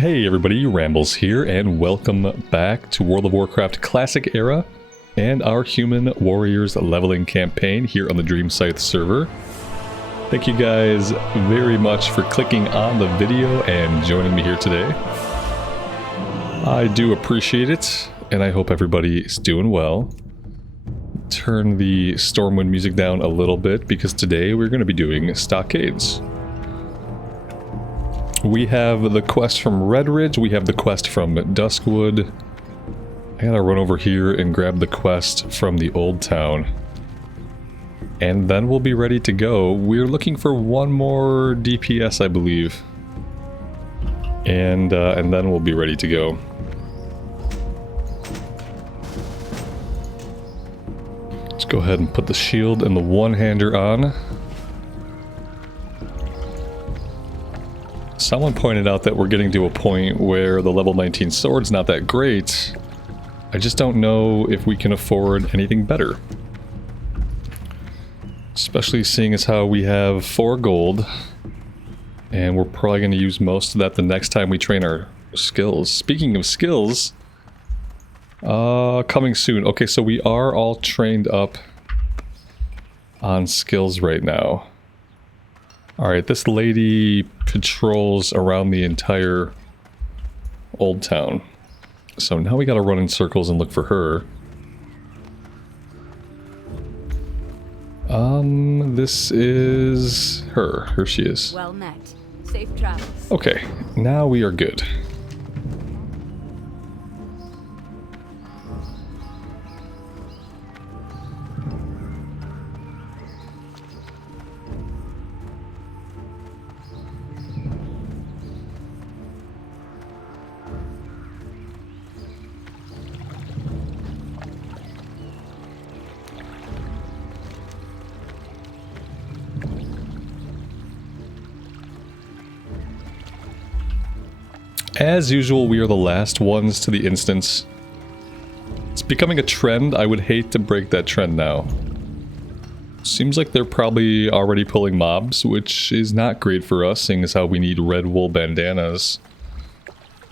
Hey everybody, Rambles here, and welcome back to World of Warcraft Classic Era and our Human Warriors leveling campaign here on the Dreamcythe server. Thank you guys very much for clicking on the video and joining me here today. I do appreciate it, and I hope everybody is doing well. Turn the Stormwind music down a little bit because today we're going to be doing Stockades. We have the quest from Redridge, we have the quest from Duskwood. I gotta run over here and grab the quest from the Old Town. And then we'll be ready to go. We're looking for one more DPS, I believe. And then we'll be ready to go. Let's go ahead and put the shield and the one-hander on. Someone pointed out that we're getting to a point where the level 19 sword's not that great. I just don't know if we can afford anything better. Especially seeing as how we have 4 gold. And we're probably going to use most of that the next time we train our skills. Speaking of skills, coming soon. Okay, so we are all trained up on skills right now. Alright, this lady patrols around the entire Old Town. So now we gotta run in circles and look for her. This is her. Here she is. Well met. Safe travels. Okay, now we are good. As usual, we are the last ones to the instance. It's becoming a trend. I would hate to break that trend now. Seems like they're probably already pulling mobs, which is not great for us, seeing as how we need red wool bandanas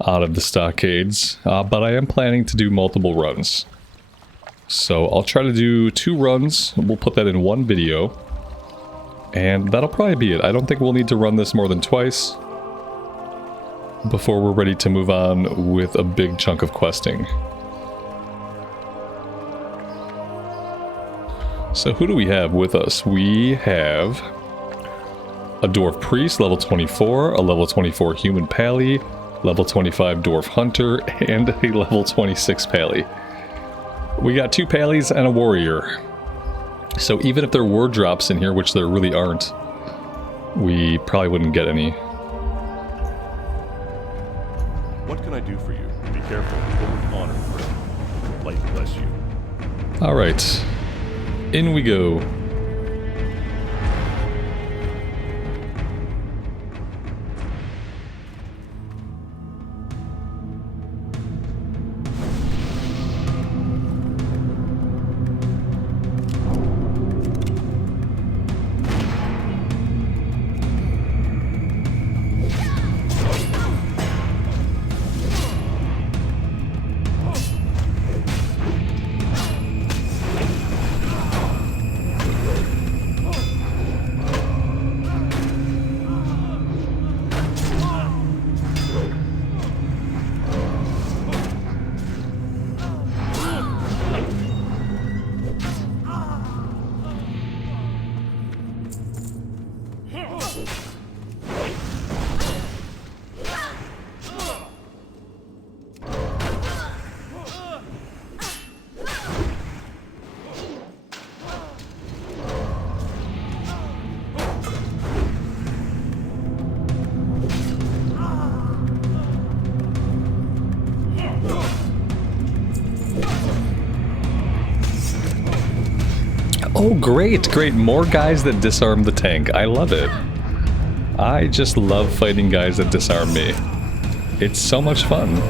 out of the stockades. But I am planning to do multiple runs. So I'll try to do 2 runs. We'll put that in one video. And that'll probably be it. I don't think we'll need to run this more than twice before we're ready to move on with a big chunk of questing. So who do we have with us? We have a Dwarf Priest, level 24, a level 24 Human Pally, level 25 Dwarf Hunter, and a level 26 Pally. We got 2 Pallies and a Warrior. So even if there were drops in here, which there really aren't, we probably wouldn't get any. What can I do for you? Be careful. Go with honor, friend. Light bless you. Alright. In we go. Oh, great, great. More guys that disarm the tank. I love it. I just love fighting guys that disarm me. It's so much fun.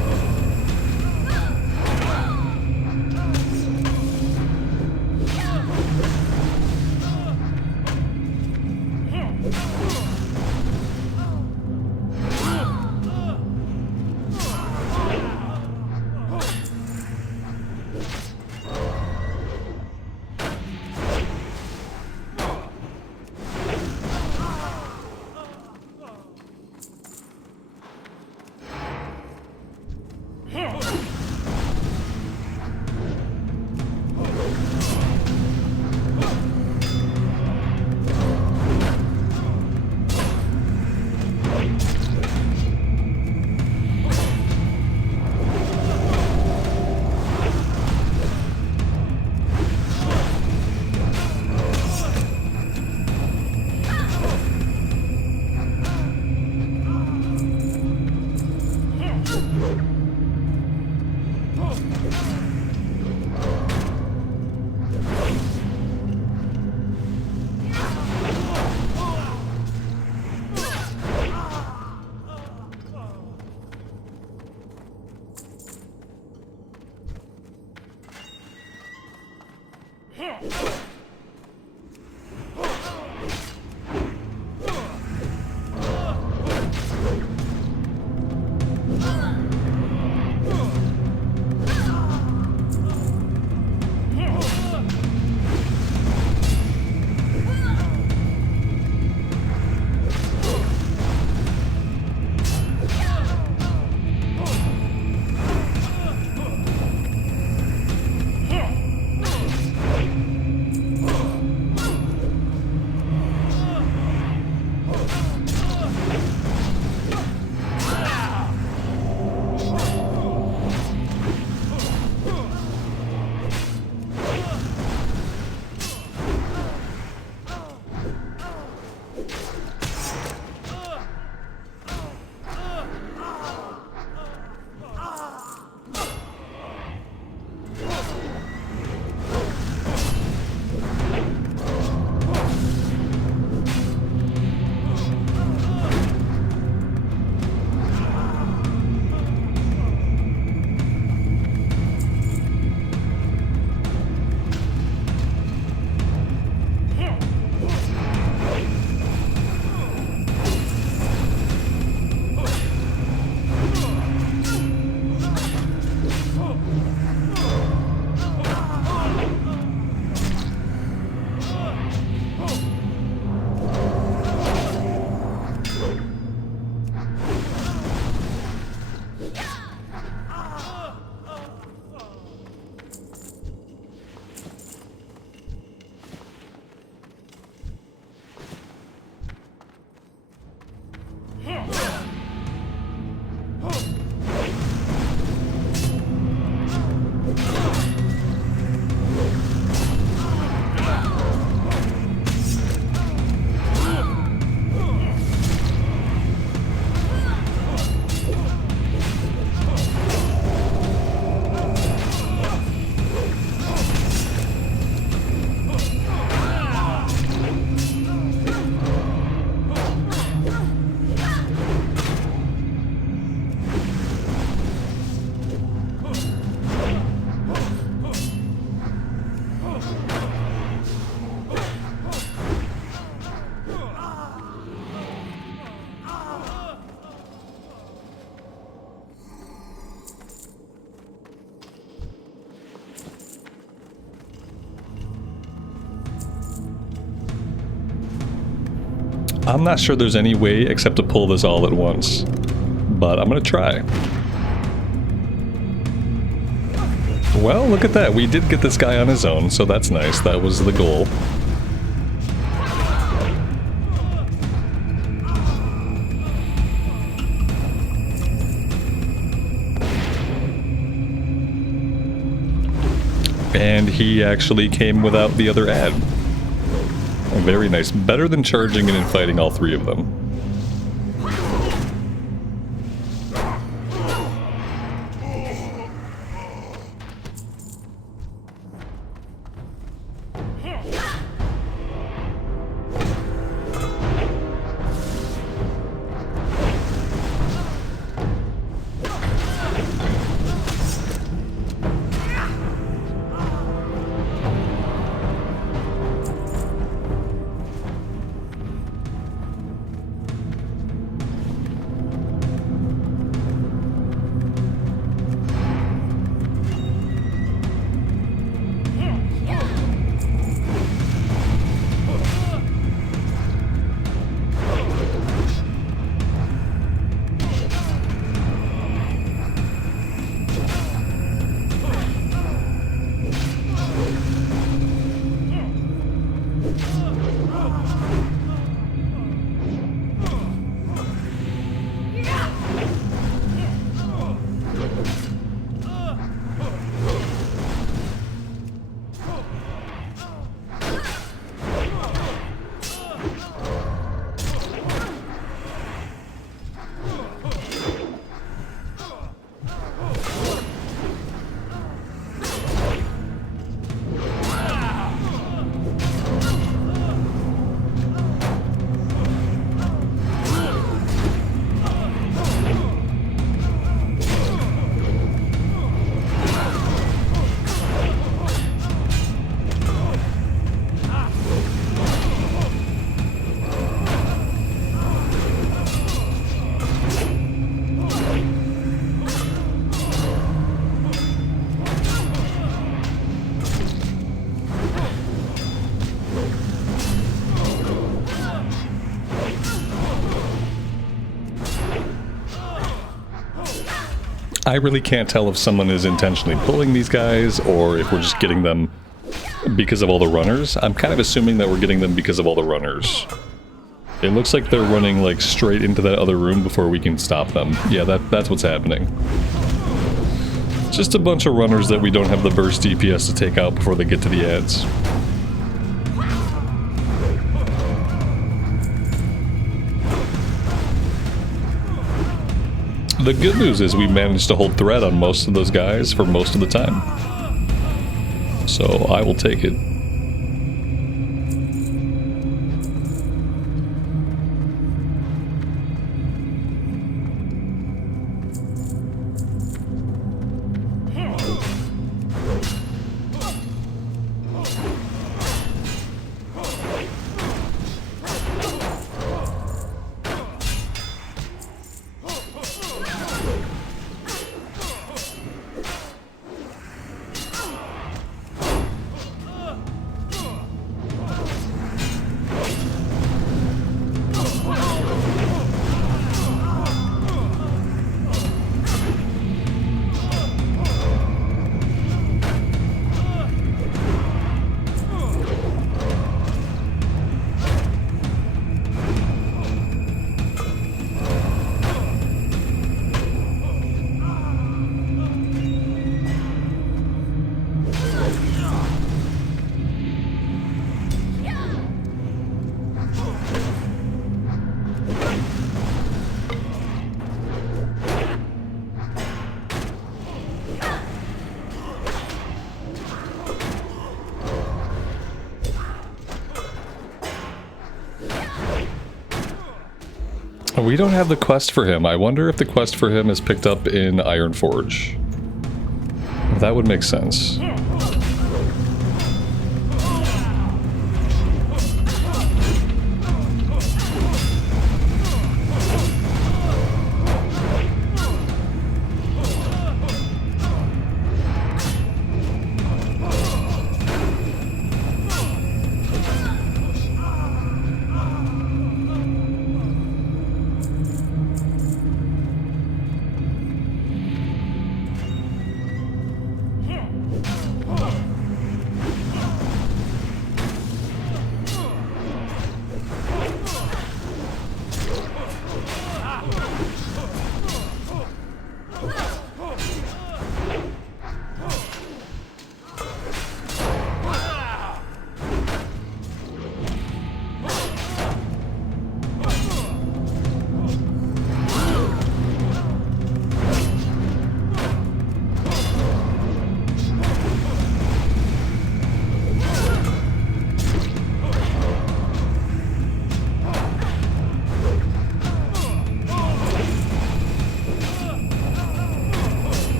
I'm not sure there's any way except to pull this all at once, but I'm gonna try. Well, look at that. We did get this guy on his own, so that's nice. That was the goal. And he actually came without the other ad. Very nice. Better than charging in and fighting all three of them. I really can't tell if someone is intentionally pulling these guys or if we're just getting them because of all the runners. I'm kind of assuming that we're getting them because of all the runners. It looks like they're running like straight into that other room before we can stop them. Yeah, that's what's happening. Just a bunch of runners that we don't have the burst DPS to take out before they get to the ads. The good news is we managed to hold threat on most of those guys for most of the time. So I will take it. We don't have the quest for him. I wonder if the quest for him is picked up in Ironforge. That would make sense.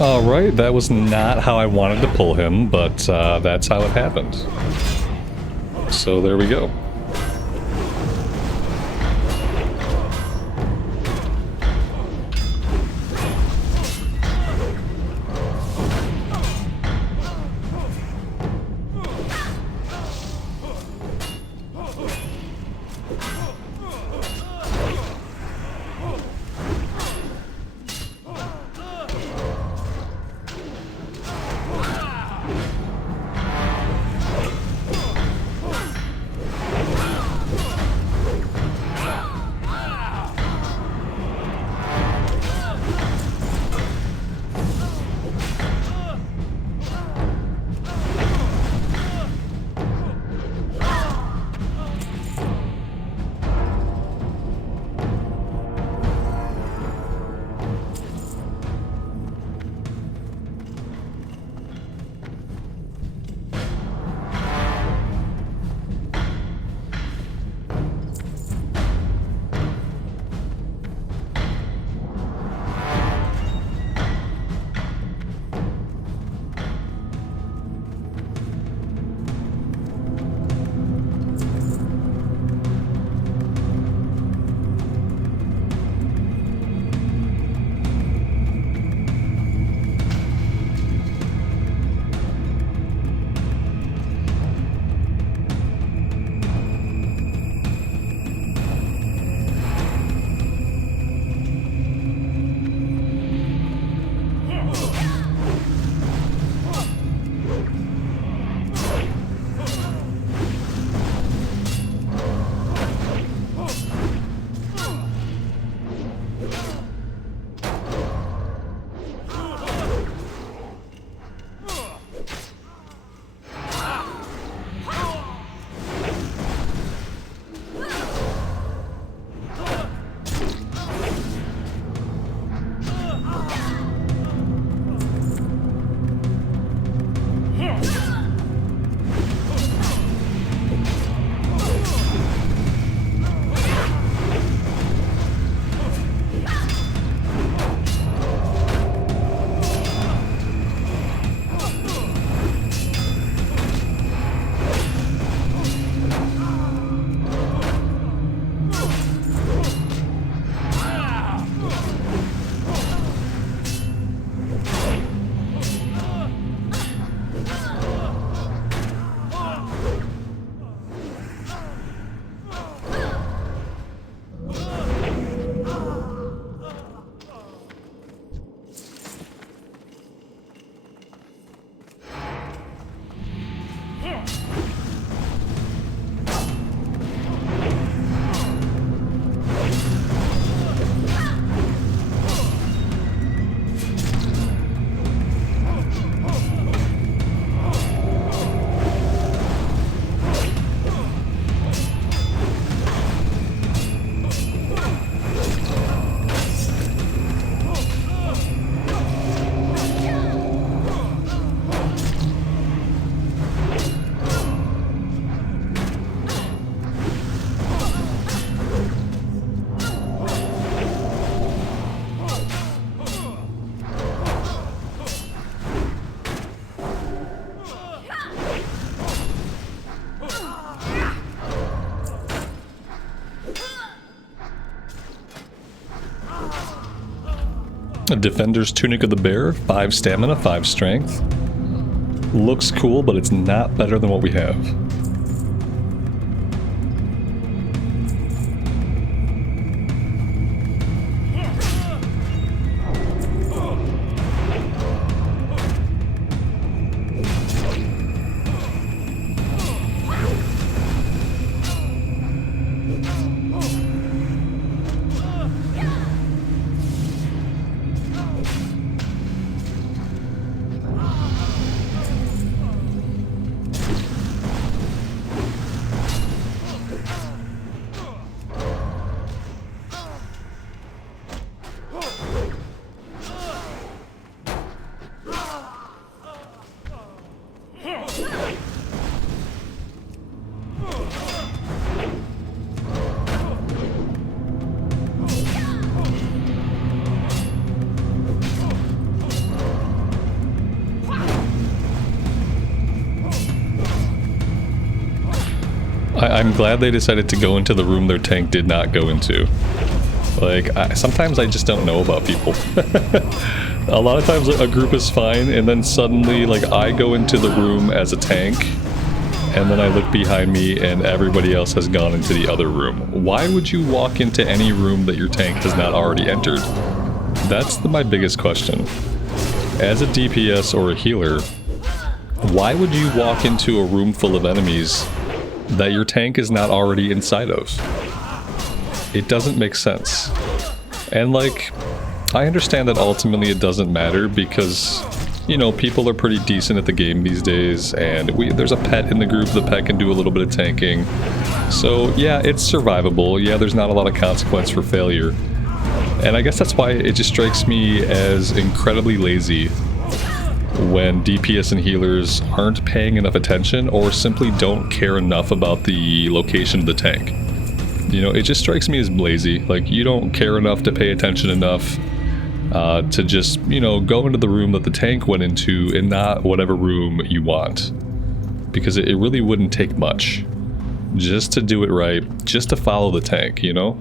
Alright, that was not how I wanted to pull him, but that's how it happened. So there we go. A Defender's Tunic of the Bear, 5 stamina, 5 strength. Looks cool, but it's not better than what we have. I'm glad they decided to go into the room their tank did not go into. Like, sometimes I just don't know about people. A lot of times a group is fine, and then suddenly, like, I go into the room as a tank, and then I look behind me and everybody else has gone into the other room. Why would you walk into any room that your tank has not already entered? That's my biggest question. As a DPS or a healer, why would you walk into a room full of enemies that your tank is not already inside of? It doesn't make sense. And like, I understand that ultimately it doesn't matter because, you know, people are pretty decent at the game these days, and there's a pet in the group. The pet can do a little bit of tanking. So yeah, it's survivable. Yeah, there's not a lot of consequence for failure. And I guess that's why it just strikes me as incredibly lazy when DPS and healers aren't paying enough attention or simply don't care enough about the location of the tank. You know, it just strikes me as lazy. Like, you don't care enough to pay attention enough to just, you know, go into the room that the tank went into and not whatever room you want. Because it really wouldn't take much just to do it right, just to follow the tank, you know?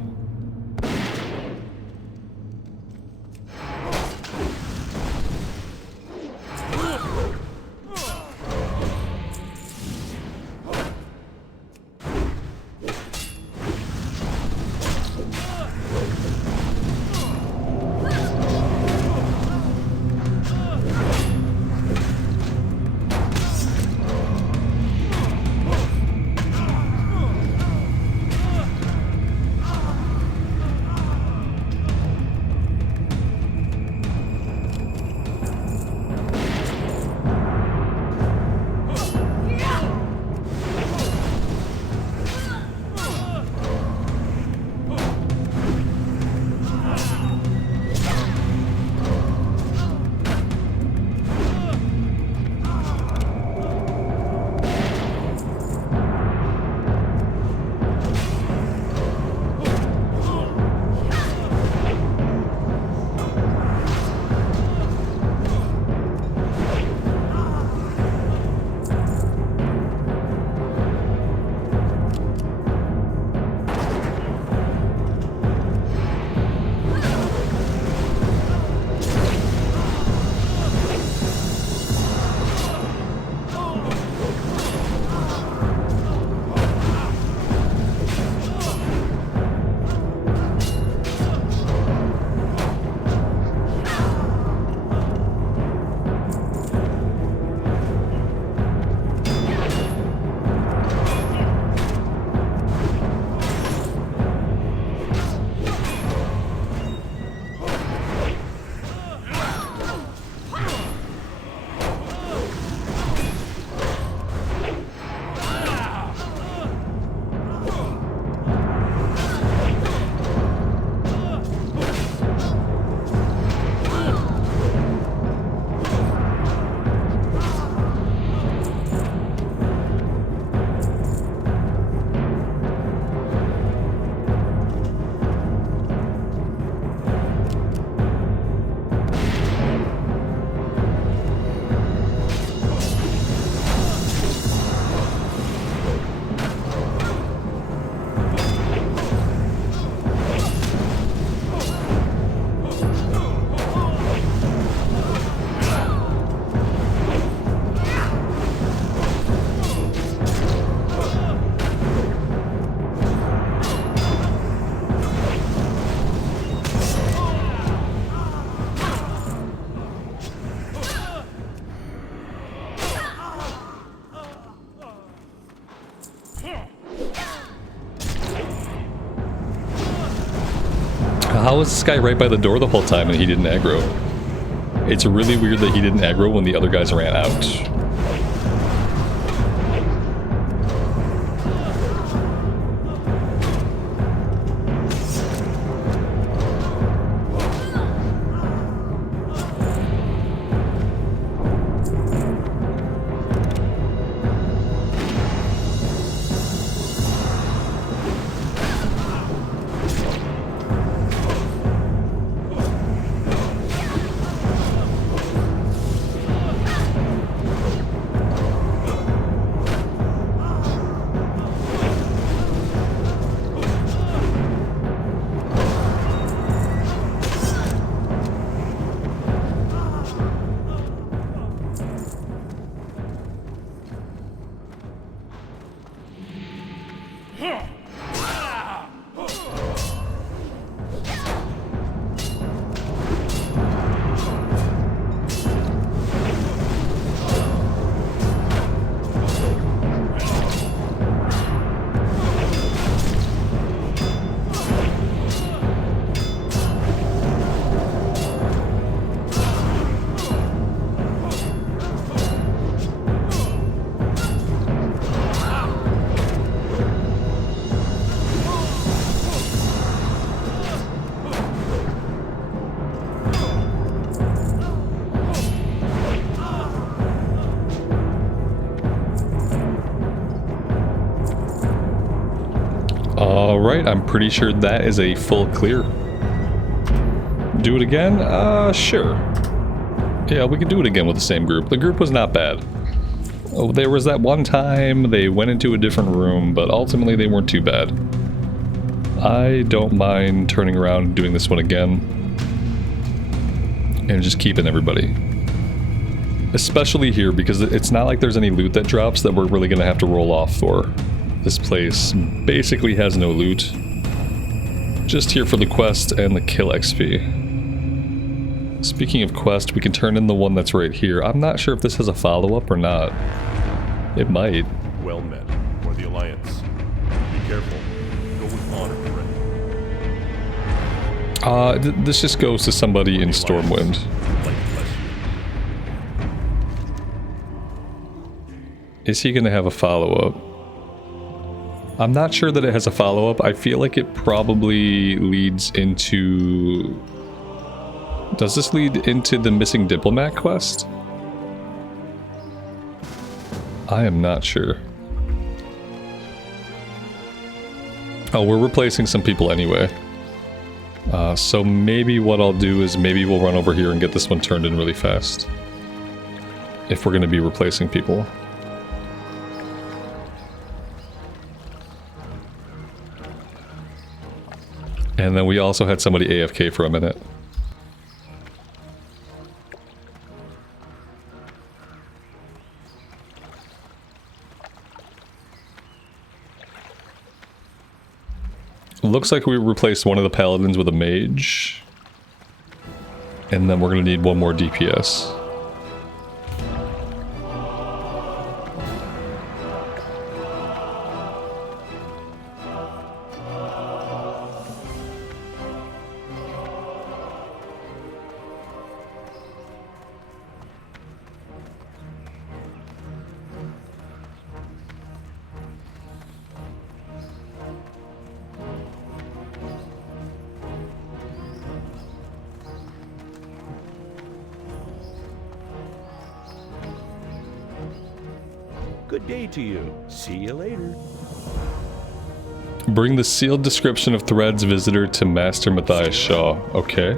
How was this guy right by the door the whole time and he didn't aggro? It's really weird that he didn't aggro when the other guys ran out. I'm pretty sure that is a full clear. Do it again? Sure. Yeah, we could do it again with the same group. The group was not bad. Oh, there was that one time they went into a different room, but ultimately they weren't too bad. I don't mind turning around and doing this one again. And just keeping everybody. Especially here, because it's not like there's any loot that drops that we're really going to have to roll off for. This place basically has no loot. Just here for the quest and the kill XP. Speaking of quest, we can turn in the one that's right here. I'm not sure if this has a follow-up or not. It might. Well met. For the Alliance. Be careful. Go with honor, friend. This just goes to somebody in Stormwind. Light bless you. Is he going to have a follow-up? I'm not sure that it has a follow-up. I feel like it probably leads into... Does this lead into the missing diplomat quest? I am not sure. Oh, we're replacing some people anyway. So maybe what I'll do is maybe we'll run over here and get this one turned in really fast. If we're going to be replacing people. And then we also had somebody AFK for a minute. Looks like we replaced one of the paladins with a mage. And then we're going to need one more DPS. Good day to you. See you later. Bring the sealed description of Thread's visitor to Master Matthias Shaw. Okay.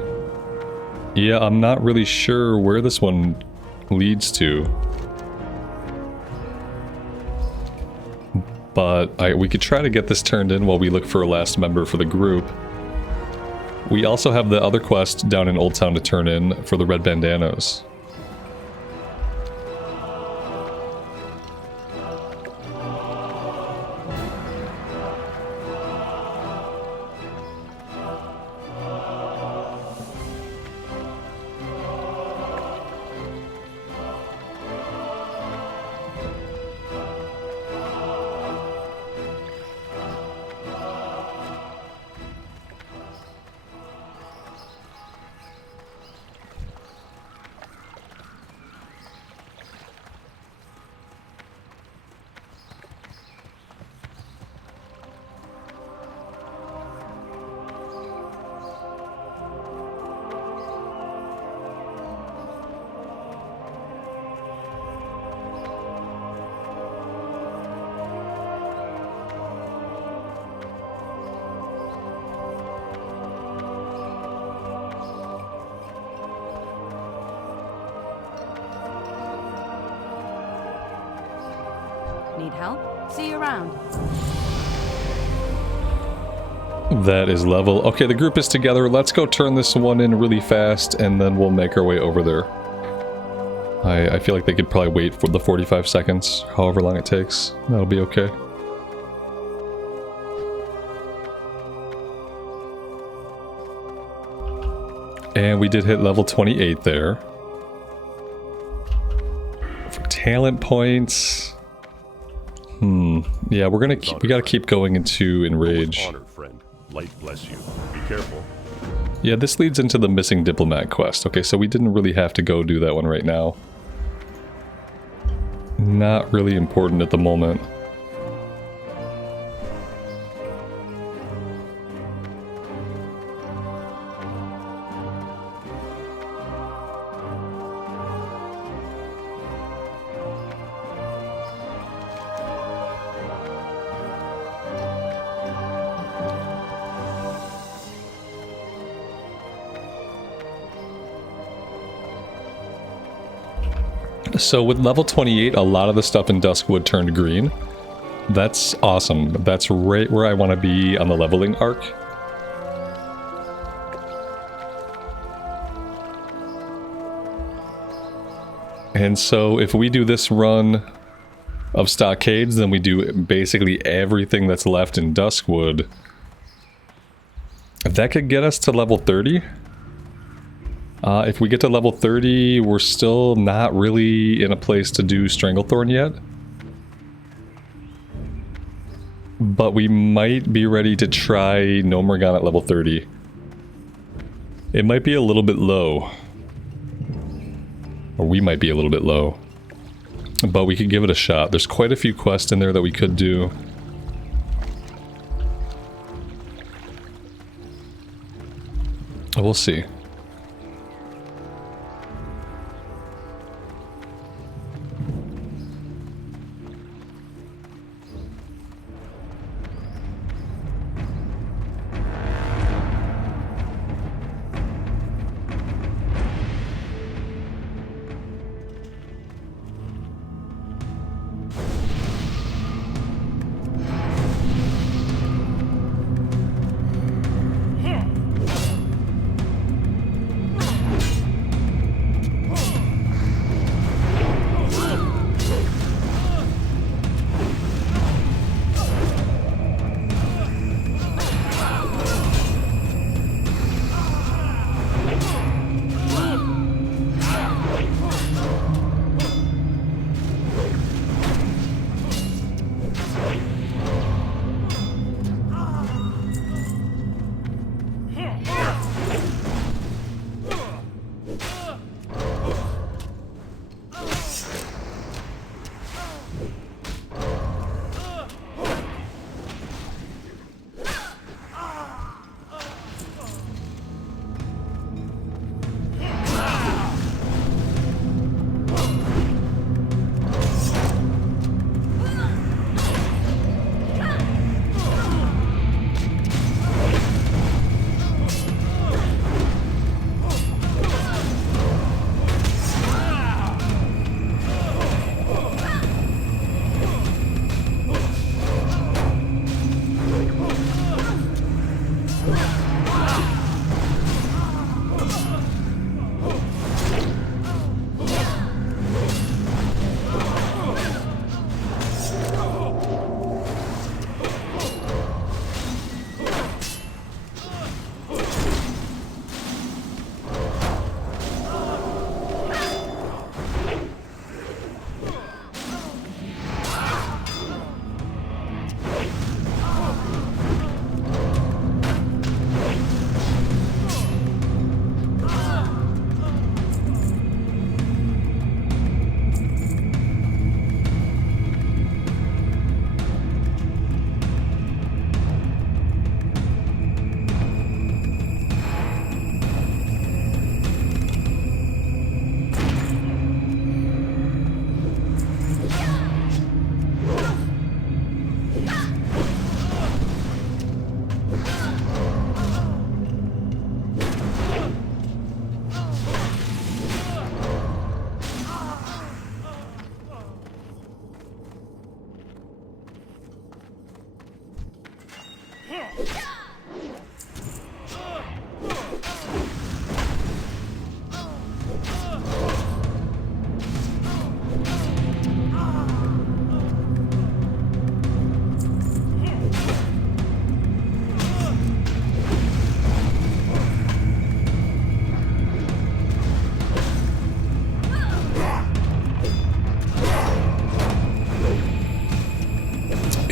Yeah, I'm not really sure where this one leads to. But we could try to get this turned in while we look for a last member for the group. We also have the other quest down in Old Town to turn in for the red bandanas. Need help? See you around. That is level. Okay, the group is together. Let's go turn this one in really fast, and then we'll make our way over there. I feel like they could probably wait for the 45 seconds, however long it takes. That'll be okay. And we did hit level 28 there. For talent points... Yeah, we gotta keep going into Enrage. Honor, friend. Light bless you. Be careful. Yeah, this leads into the missing diplomat quest. Okay, so we didn't really have to go do that one right now. Not really important at the moment. So with level 28, a lot of the stuff in Duskwood turned green. That's awesome. That's right where I want to be on the leveling arc. And so if we do this run of Stockades, then we do basically everything that's left in Duskwood. If that could get us to level 30. If we get to level 30, we're still not really in a place to do Stranglethorn yet. But we might be ready to try Gnomergon at level 30. It might be a little bit low. Or we might be a little bit low. But we could give it a shot. There's quite a few quests in there that we could do. We'll see.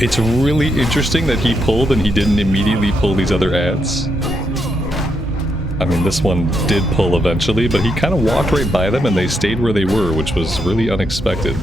It's really interesting that he pulled and he didn't immediately pull these other ads. I mean, this one did pull eventually, but he kind of walked right by them and they stayed where they were, which was really unexpected.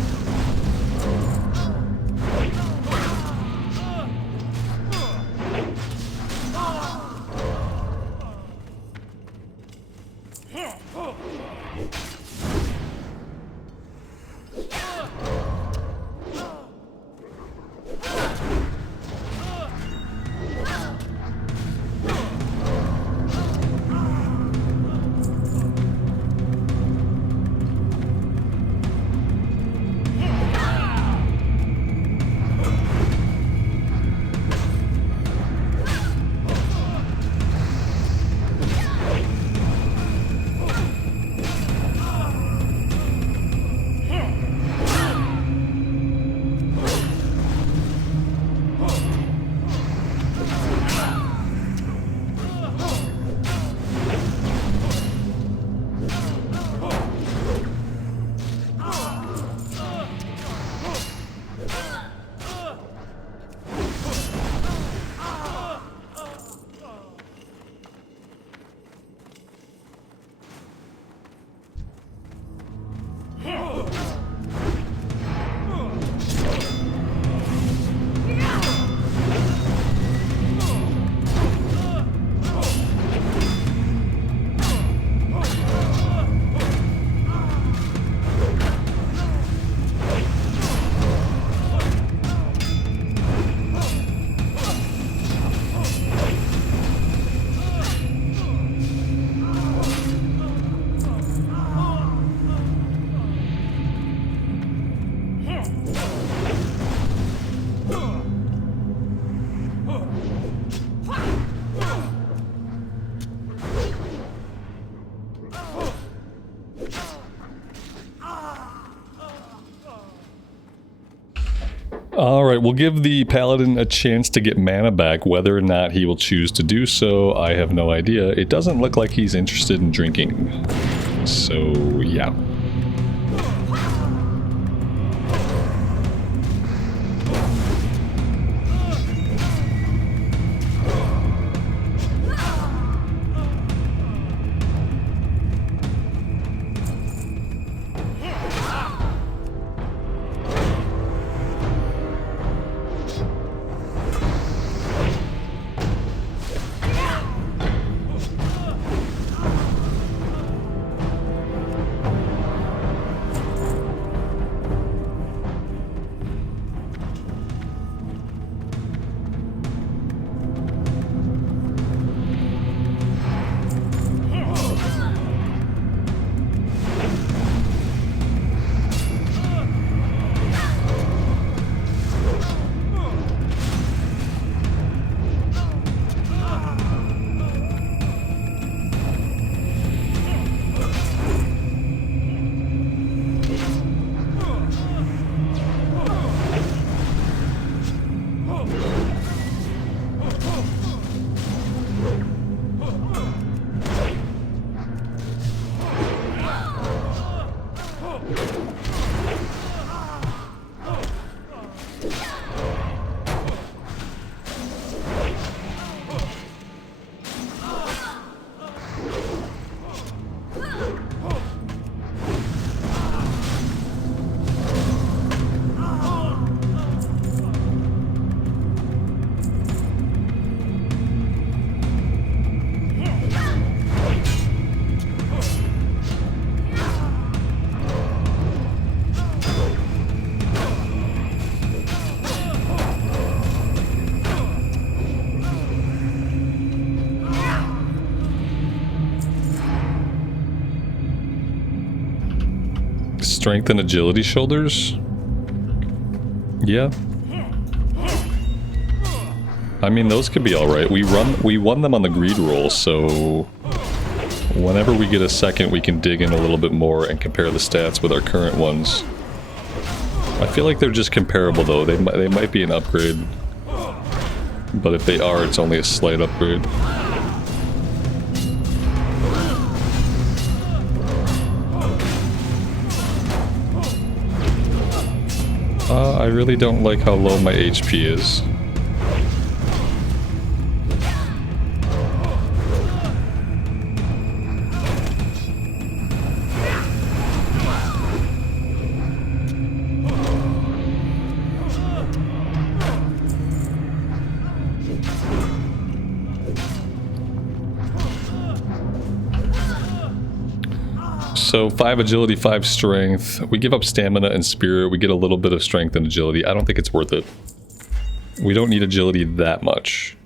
Alright, we'll give the paladin a chance to get mana back. Whether or not he will choose to do so, I have no idea. It doesn't look like he's interested in drinking. So, yeah. Strength and agility shoulders? Yeah. I mean, those could be alright. We won them on the greed roll, so whenever we get a second, we can dig in a little bit more and compare the stats with our current ones. I feel like they're just comparable, though. They might be an upgrade. But if they are, it's only a slight upgrade. I really don't like how low my HP is. So 5 agility, 5 strength. We give up stamina and spirit. We get a little bit of strength and agility. I don't think it's worth it. We don't need agility that much.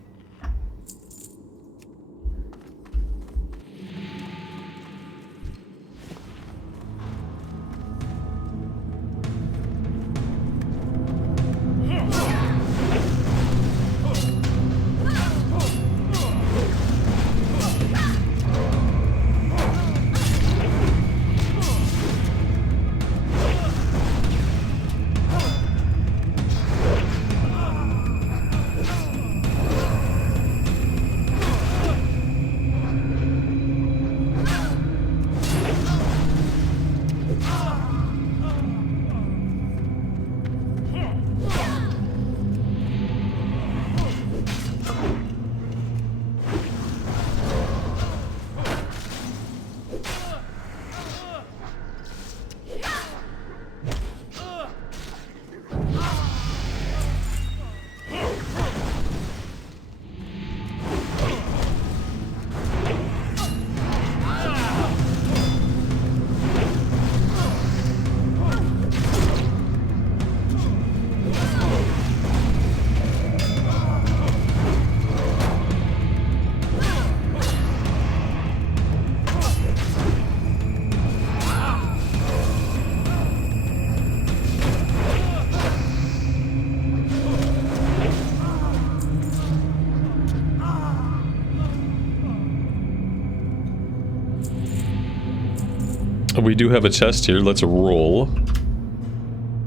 We do have a chest here. Let's roll.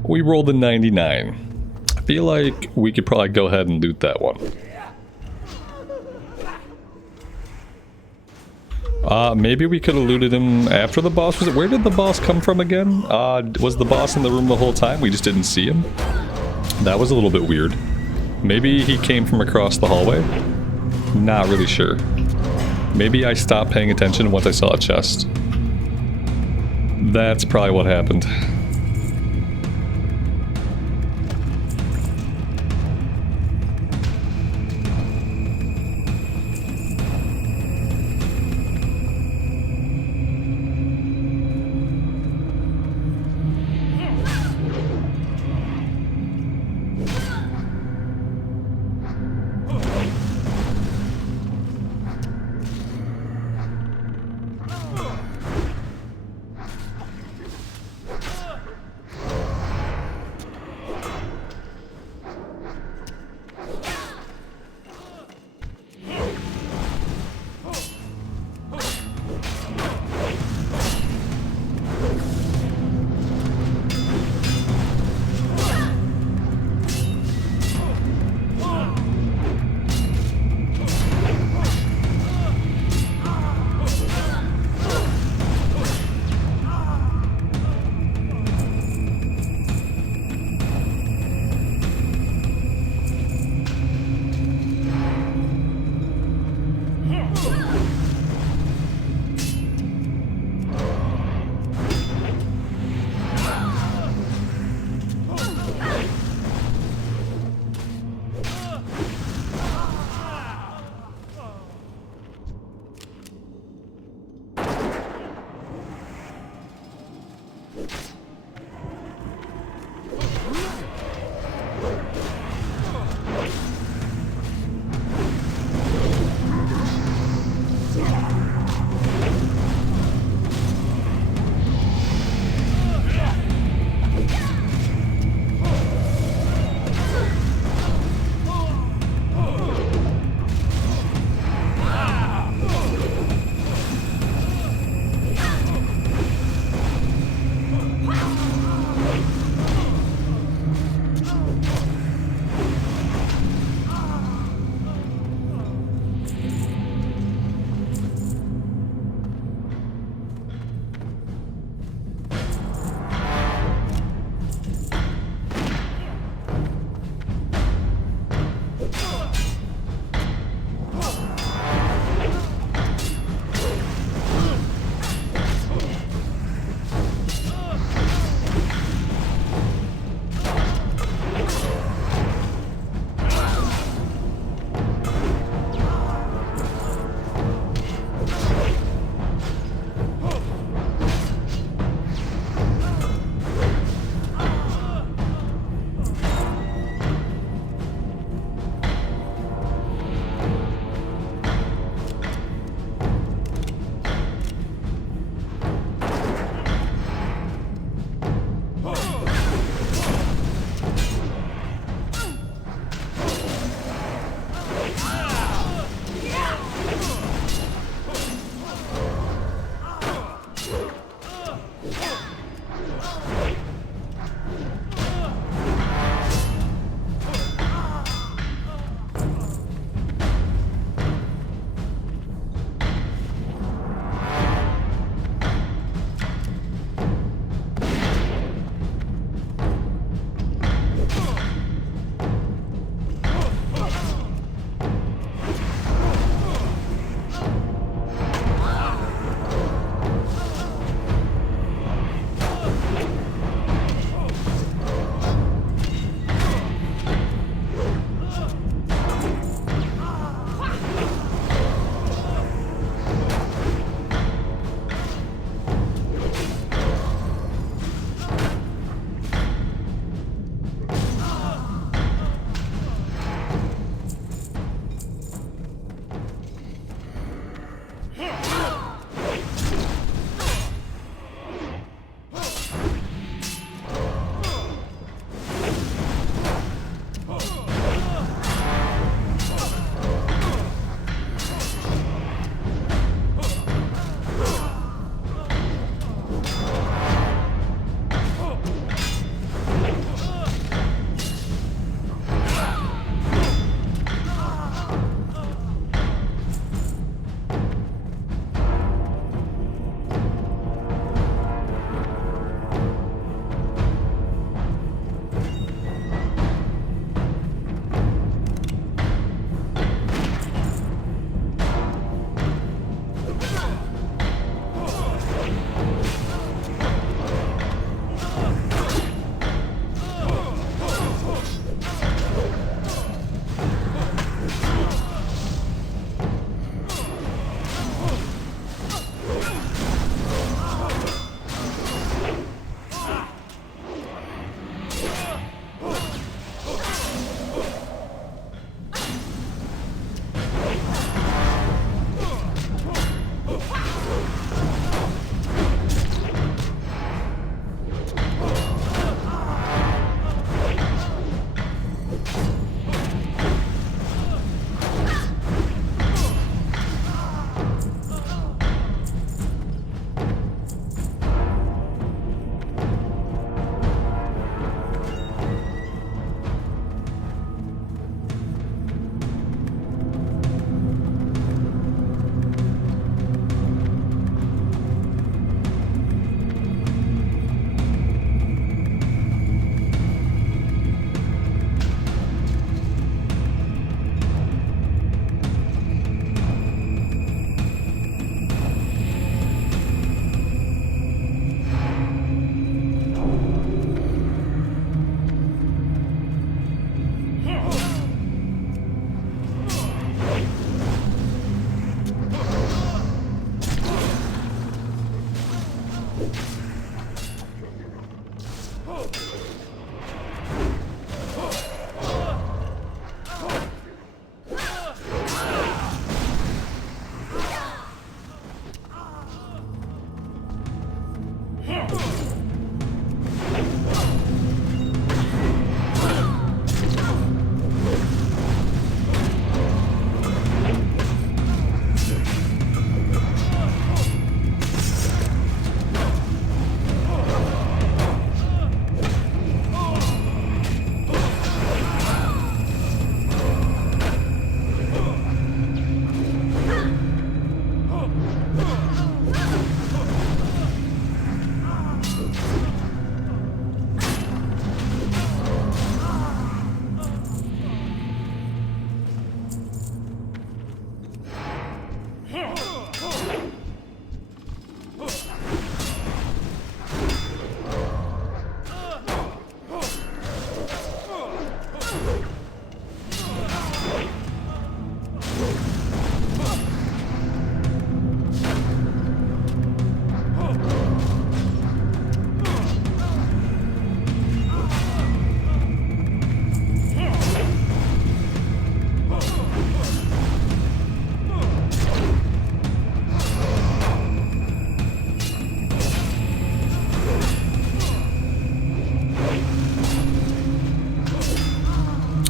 We rolled a 99. I feel like we could probably go ahead and loot that one. Maybe we could have looted him after the boss. Where did the boss come from again? Was the boss in the room the whole time? We just didn't see him? That was a little bit weird. Maybe he came from across the hallway? Not really sure. Maybe I stopped paying attention once I saw a chest. That's probably what happened.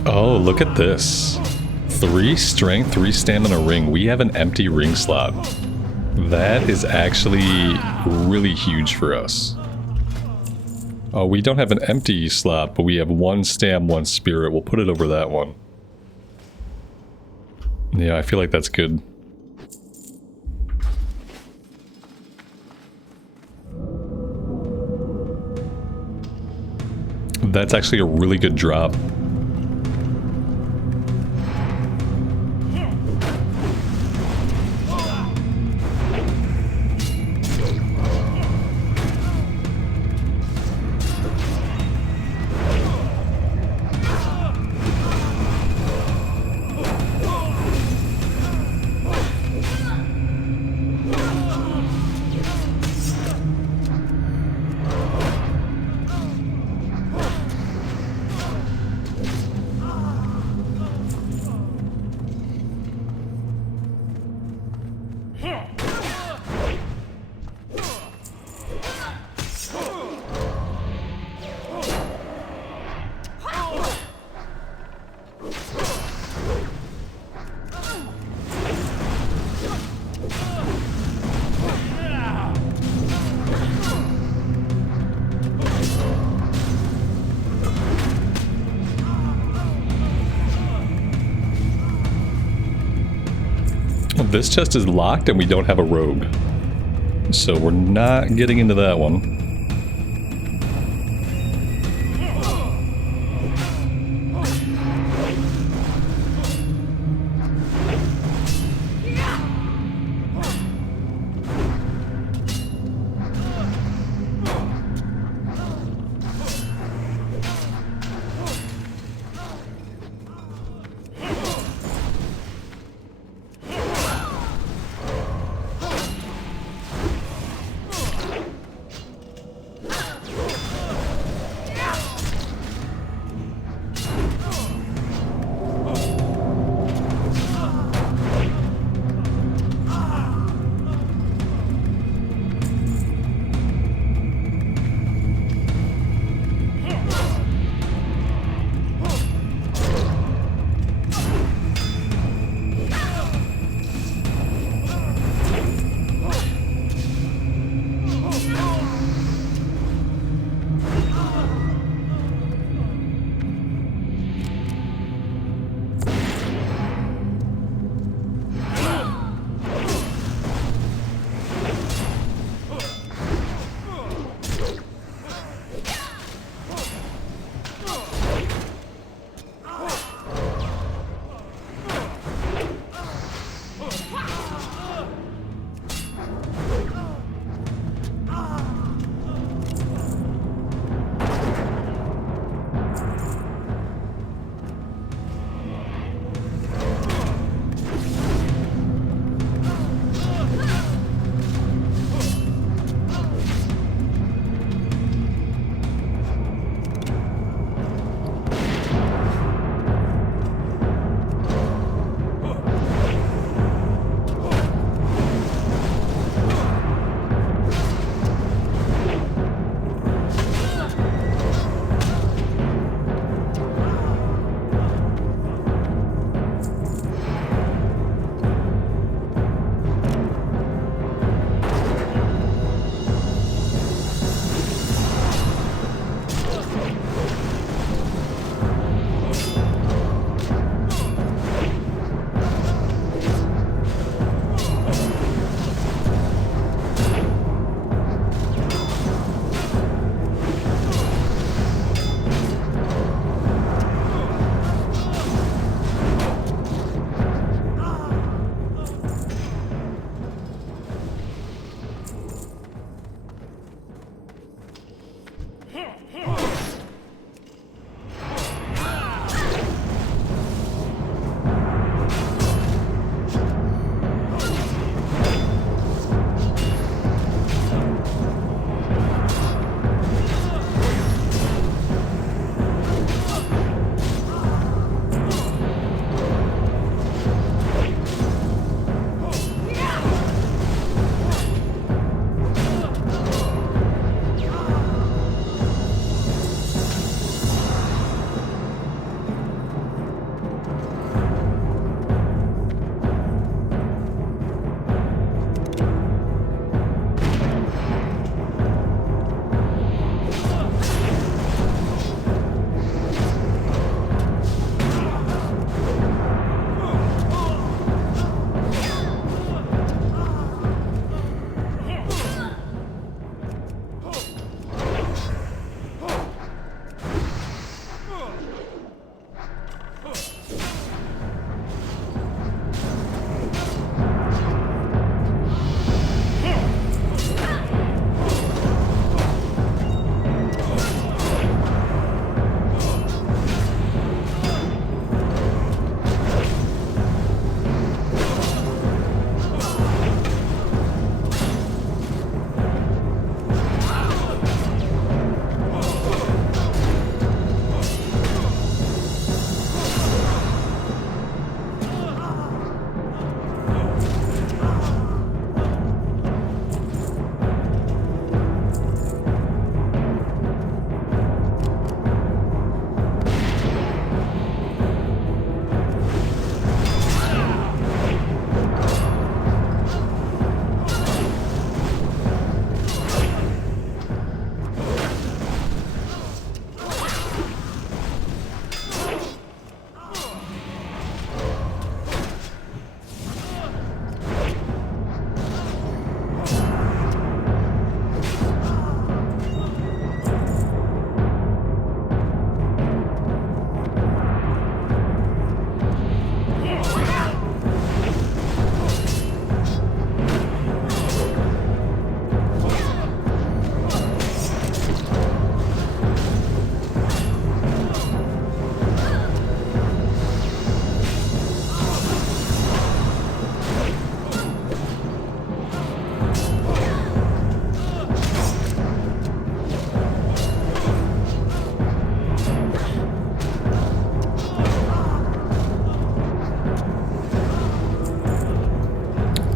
Oh, look at this. 3 strength, 3 stamina ring. We have an empty ring slot. That is actually really huge for us. Oh, we don't have an empty slot, but we have 1 stam, 1 spirit. We'll put it over that one. Yeah, I feel like that's good. That's actually a really good drop. This chest is locked and we don't have a rogue. So we're not getting into that one.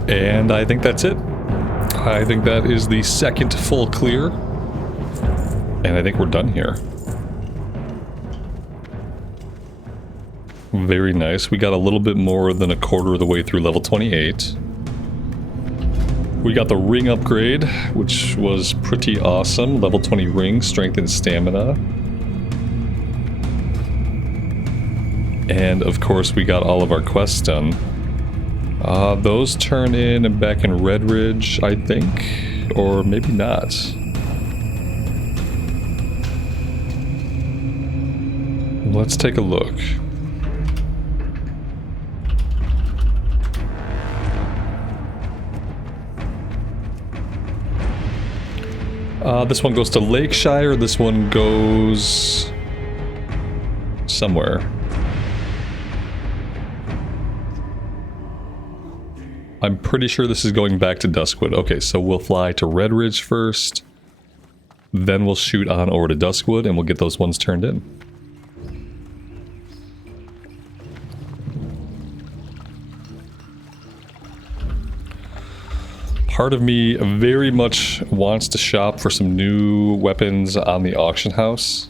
And I think that's it. I think that is the second full clear. And I think we're done here. Very nice. We got a little bit more than a quarter of the way through level 28. We got the ring upgrade, which was pretty awesome. Level 20 ring, strength and stamina. And of course we got all of our quests done. Those turn in back in Redridge, I think. Or maybe not. Let's take a look. This one goes to Lakeshire, this one goes somewhere. I'm pretty sure this is going back to Duskwood. Okay, so we'll fly to Redridge first, then we'll shoot on over to Duskwood and we'll get those ones turned in. Part of me very much wants to shop for some new weapons on the auction house.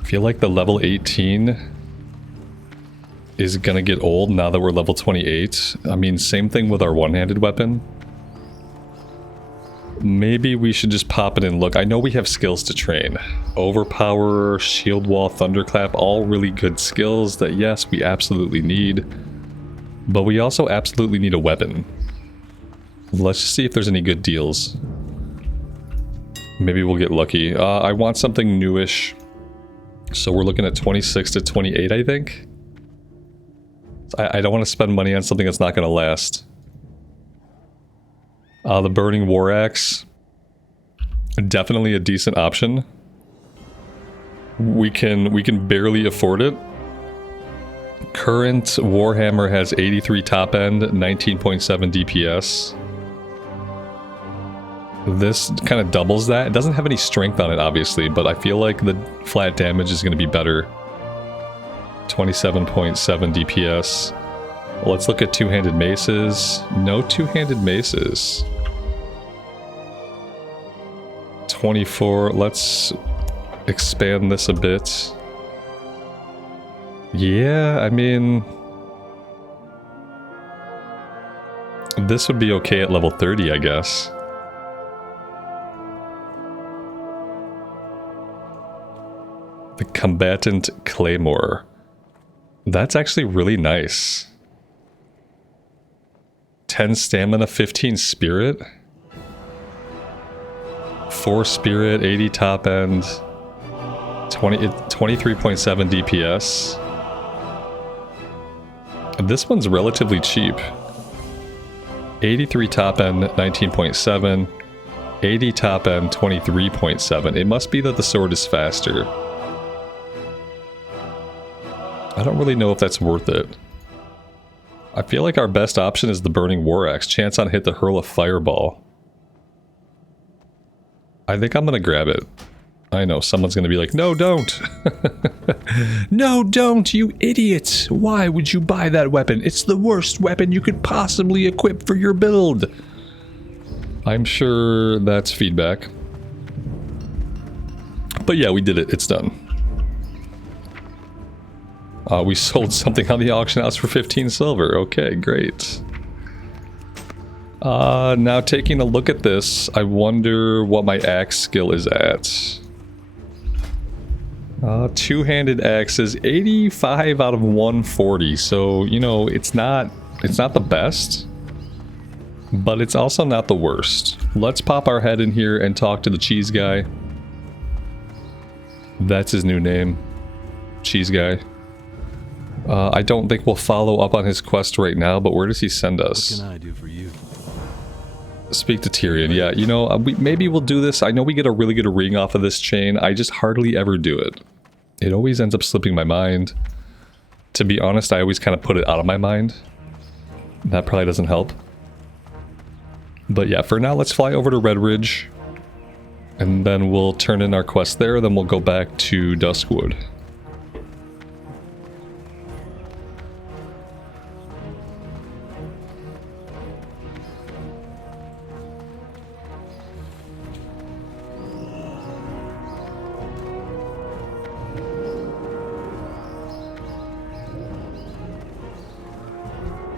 I feel like the level 18 is gonna get old now that we're level 28. I mean, same thing with our one-handed weapon. Maybe we should just pop it and look. I know we have skills to train. Overpower, shield wall, thunderclap, all really good skills that yes, we absolutely need. But we also absolutely need a weapon. Let's just see if there's any good deals. Maybe we'll get lucky. I want something newish. So we're looking at 26 to 28, I think. I don't want to spend money on something that's not going to last. The Burning War Axe. Definitely a decent option. We can barely afford it. Current Warhammer has 83 top end, 19.7 DPS. This kind of doubles that. It doesn't have any strength on it, obviously, but I feel like the flat damage is going to be better. 27.7 DPS. Well, let's look at two-handed maces. No two-handed maces. 24. Let's expand this a bit. Yeah, I mean, this would be okay at level 30, I guess. The Combatant Claymore. That's actually really nice. 10 stamina, 15 spirit. 4 spirit, 80 top end. 23.7 DPS. This one's relatively cheap. 83 top end, 19.7. 80 top end, 23.7. It must be that the sword is faster. I don't really know if that's worth it. I feel like our best option is the Burning War Axe. Chance on hit to hurl a fireball. I think I'm gonna grab it. I know, someone's gonna be like, no, don't! No, don't, you idiots! Why would you buy that weapon? It's the worst weapon you could possibly equip for your build! I'm sure that's feedback. But yeah, we did it. It's done. We sold something on the auction house for 15 silver. Okay, great. Now taking a look at this, I wonder what my axe skill is at. Two-handed axe is 85 out of 140, so, you know, it's not the best, but it's also not the worst. Let's pop our head in here and talk to the cheese guy. That's his new name. Cheese guy. I don't think we'll follow up on his quest right now, but where does he send us? What can I do for you? Speak to Tyrion. Yeah, you know, maybe we'll do this. I know we get a really good ring off of this chain. I just hardly ever do it. It always ends up slipping my mind. To be honest, I always kind of put it out of my mind. That probably doesn't help. But yeah, for now, let's fly over to Redridge. And then we'll turn in our quest there, then we'll go back to Duskwood.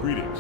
Greetings.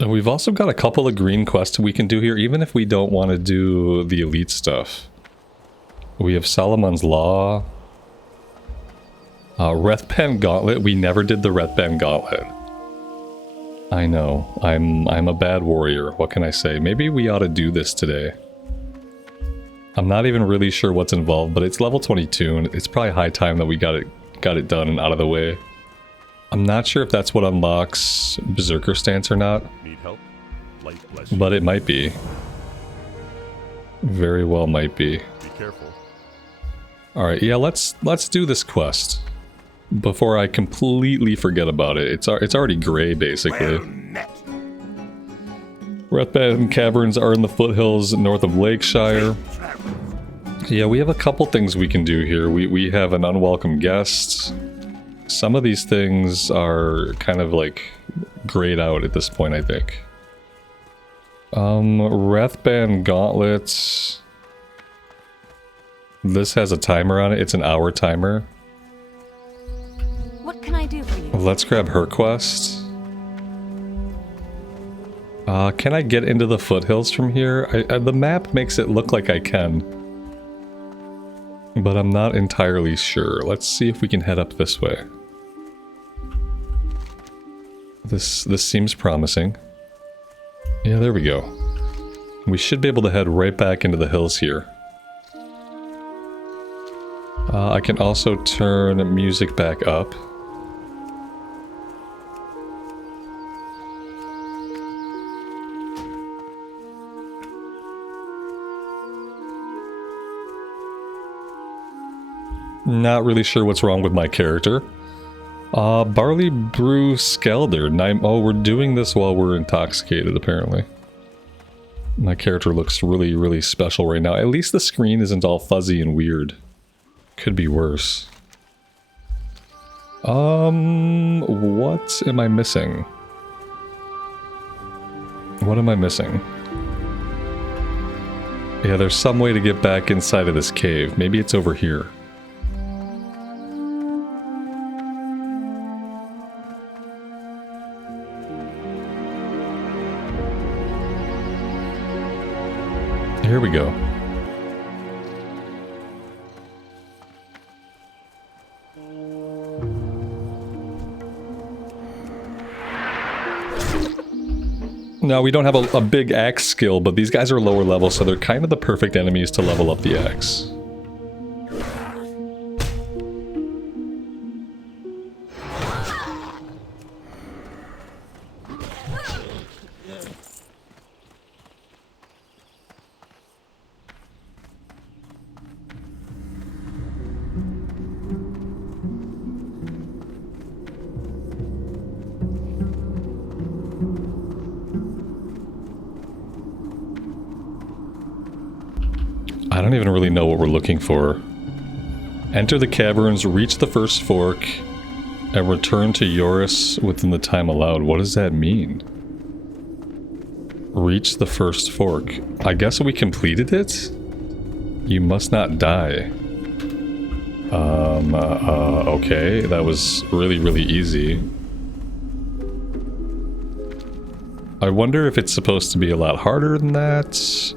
And we've also got a couple of green quests we can do here, even if we don't want to do the elite stuff. We have Solomon's Law. Rethpan Gauntlet. We never did the Rethpan Gauntlet. I know. I'm a bad warrior. What can I say? Maybe we ought to do this today. I'm not even really sure what's involved, but it's level 22, and it's probably high time that we got it done and out of the way. I'm not sure if that's what unlocks Berserker Stance or not. Need help? Light bless you. But it might be. Very well might be. Be careful. Alright, yeah, let's do this quest. Before I completely forget about it. It's already gray, basically. Rethpan Caverns are in the foothills north of Lakeshire. Yeah, we have a couple things we can do here. We have an unwelcome guest. Some of these things are kind of like grayed out at this point, I think. Rethpan Gauntlets. This has a timer on it. It's an hour timer. What can I do for you? Let's grab her quest. Can I get into the foothills from here? The map makes it look like I can. But I'm not entirely sure. Let's see if we can head up this way. This seems promising. Yeah, there we go. We should be able to head right back into the hills here. I can also turn music back up. Not really sure what's wrong with my character. Barley Brew Skelder. Oh, we're doing this while we're intoxicated, apparently. My character looks really, really special right now. At least the screen isn't all fuzzy and weird. Could be worse. What am I missing? What am I missing? Yeah, there's some way to get back inside of this cave. Maybe it's over here. Here we go. Now, we don't have a big axe skill, but these guys are lower level, so they're kind of the perfect enemies to level up the axe. I don't even really know what we're looking for. Enter the caverns, reach the first fork, and return to Yoris within the time allowed. What does that mean? Reach the first fork. I guess we completed it? You must not die. Okay, that was really, really easy. I wonder if it's supposed to be a lot harder than that.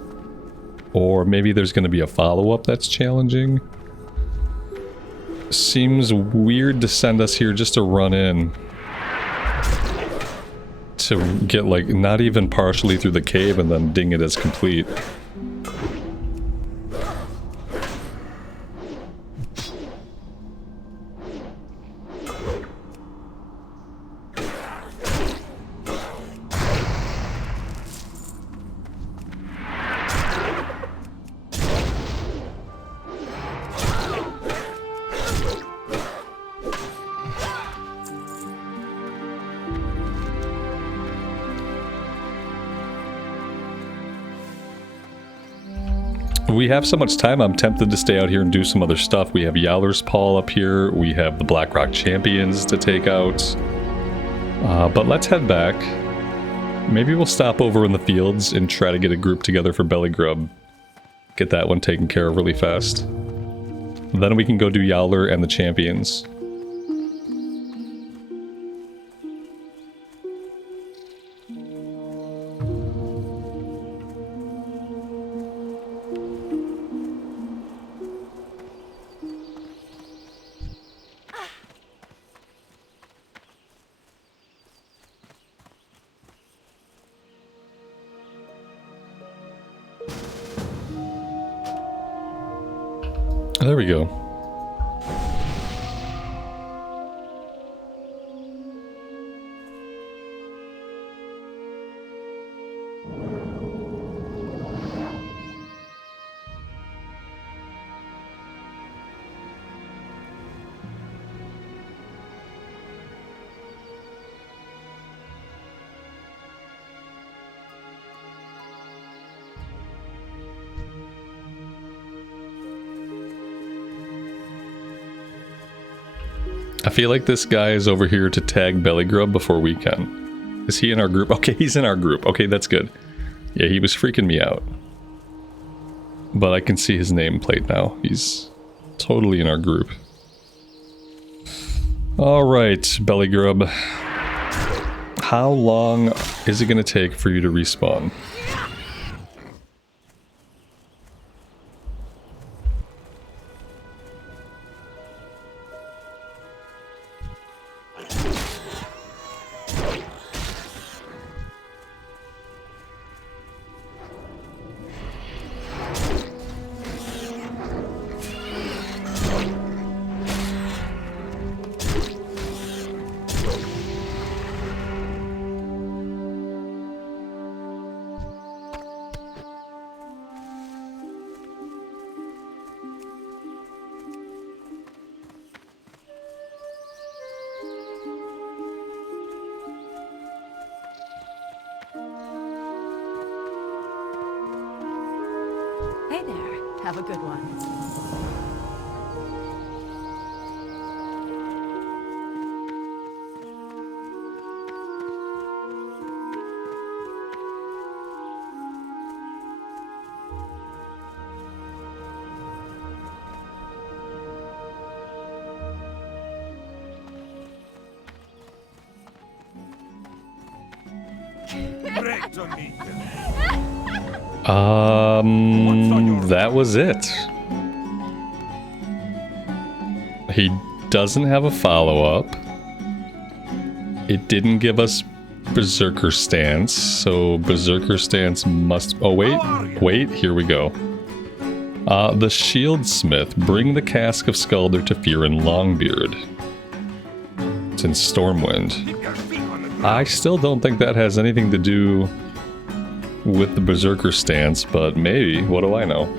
Or maybe there's going to be a follow-up that's challenging. Seems weird to send us here just to run in. To get, like, not even partially through the cave and then ding it as complete. We have so much time, I'm tempted to stay out here and do some other stuff. We have Yowler's Paw up here, we have the Blackrock champions to take out. But let's head back. Maybe we'll stop over in the fields and try to get a group together for Belly Grub. Get that one taken care of really fast. Then we can go do Yowler and the champions. There we go. I feel like this guy is over here to tag Belly Grub before we can. Is he in our group? Okay, he's in our group. Okay, that's good. Yeah, he was freaking me out. But I can see his nameplate now. He's totally in our group. Alright, Belly Grub. How long is it going to take for you to respawn? Hey there. Have a good one. That was it. He doesn't have a follow-up. It didn't give us Berserker Stance, so Berserker Stance must... Oh, wait, here we go. The Shieldsmith. Bring the Cask of Skulder to Fear and Longbeard. It's in Stormwind. I still don't think that has anything to do with the Berserker Stance, but maybe. What do I know?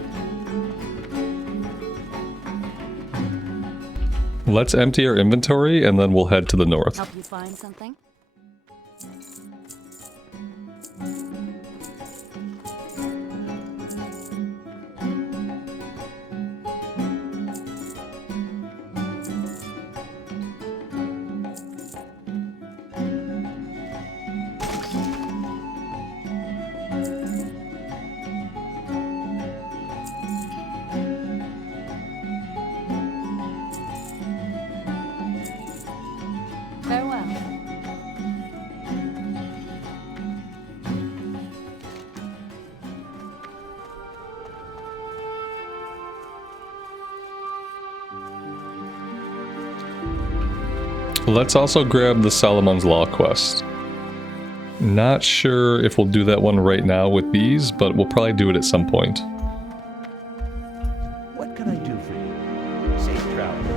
Let's empty our inventory and then we'll head to the north. Help you find something? Let's also grab the Solomon's Law quest. Not sure if we'll do that one right now with these, but we'll probably do it at some point. What can I do for you? Safe travels.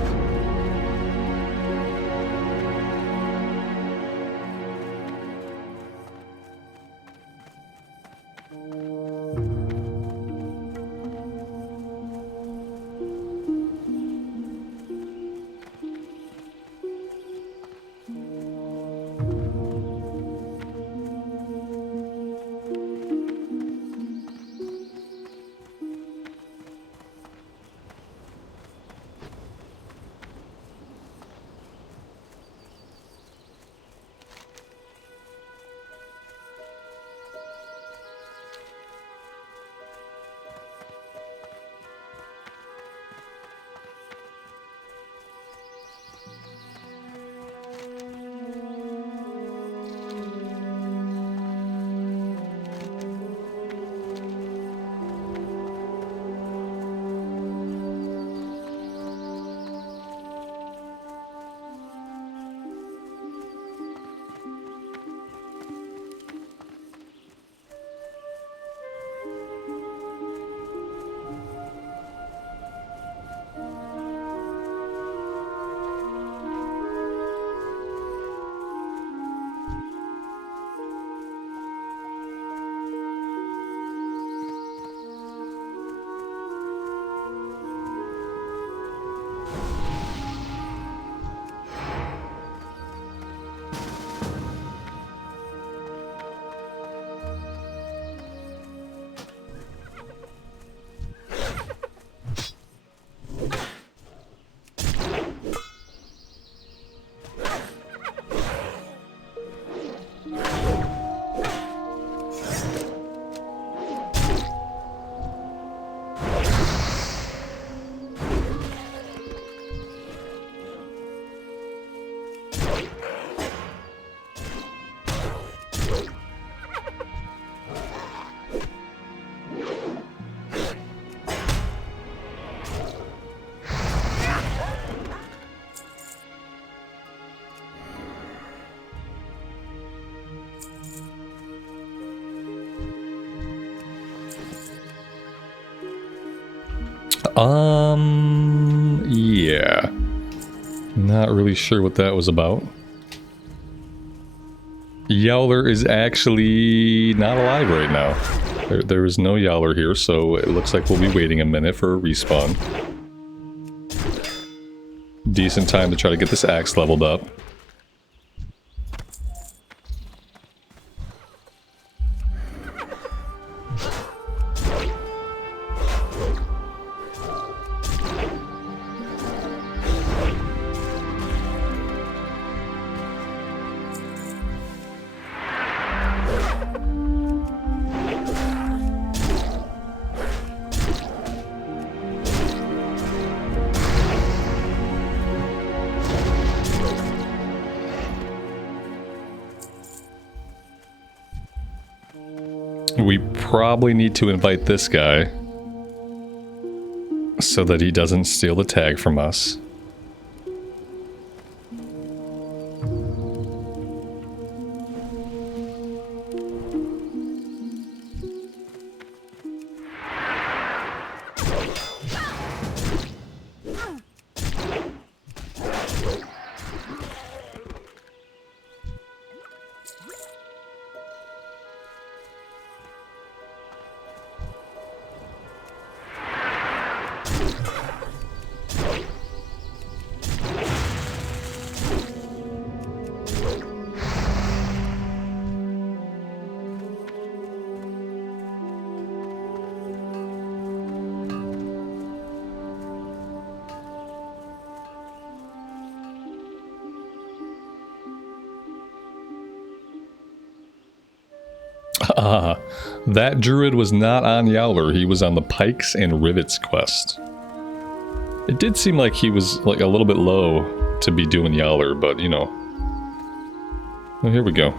Yeah. Not really sure what that was about. Yowler is actually not alive right now. There is no Yowler here, so it looks like we'll be waiting a minute for a respawn. Decent time to try to get this axe leveled up. We probably need to invite this guy so that he doesn't steal the tag from us. That druid was not on Yowler, he was on the Pikes and Rivets quest. It did seem like he was like a little bit low to be doing Yowler, but you know. Well, here we go.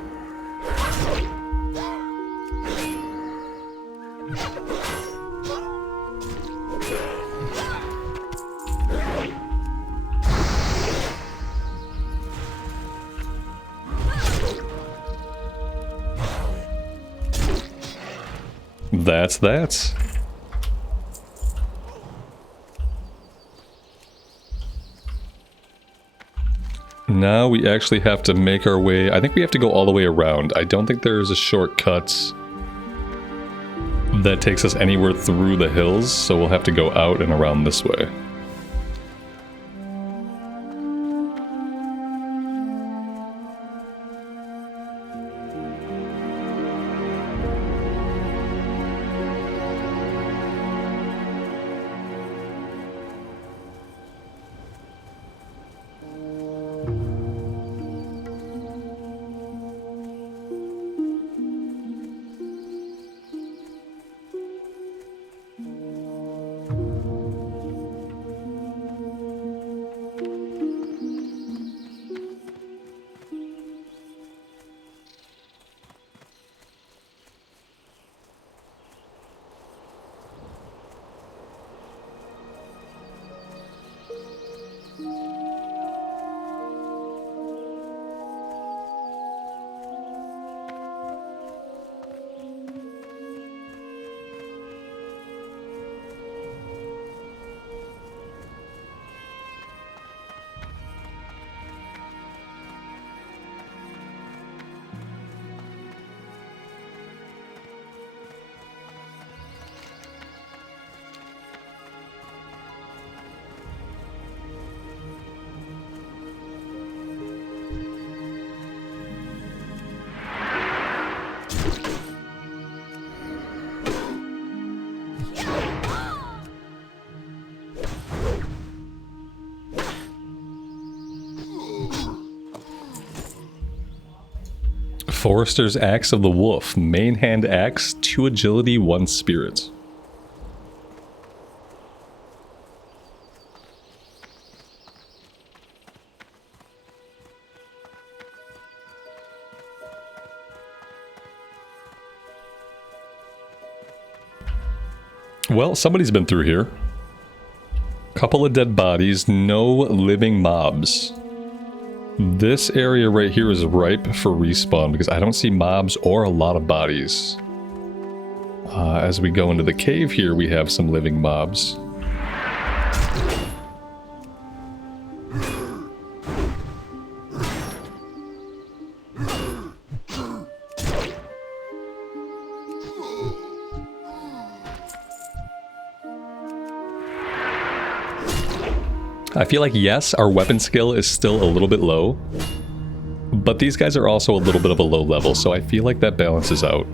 That's that. Now we actually have to make our way. I think we have to go all the way around. I don't think there is a shortcut that takes us anywhere through the hills, so we'll have to go out and around this way. Forester's Axe of the Wolf. Main hand axe, 2 agility, 1 spirit. Well, somebody's been through here. Couple of dead bodies, no living mobs. This area right here is ripe for respawn because I don't see mobs or a lot of bodies. As we go into the cave here, we have some living mobs. I feel like, yes, our weapon skill is still a little bit low, but these guys are also a little bit of a low level, so I feel like that balances out.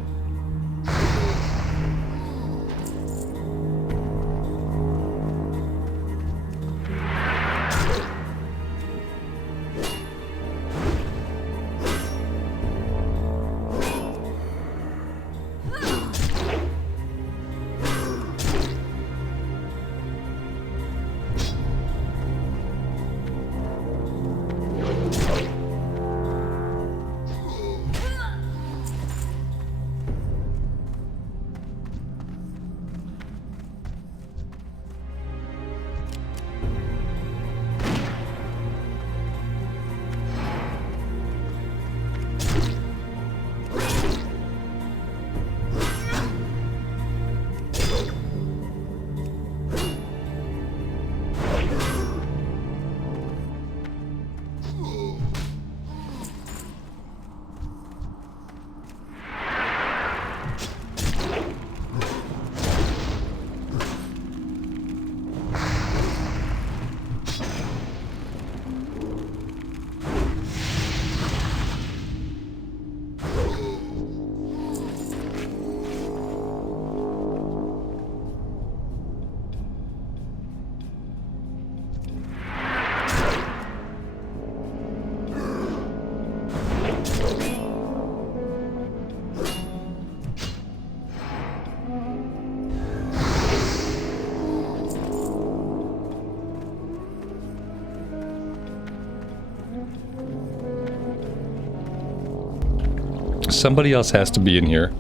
Somebody else has to be in here.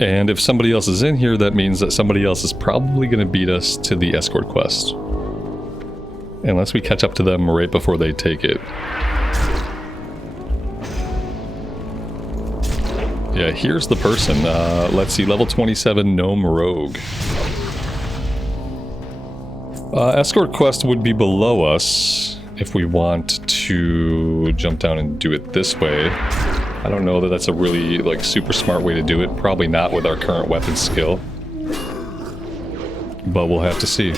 And if somebody else is in here, that means that somebody else is probably going to beat us to the escort quest. Unless we catch up to them right before they take it. Yeah, here's the person. Let's see, level 27 Gnome Rogue. Escort quest would be below us if we want to jump down and do it this way. I don't know that that's a really, like, super smart way to do it. Probably not with our current weapon skill. But we'll have to see.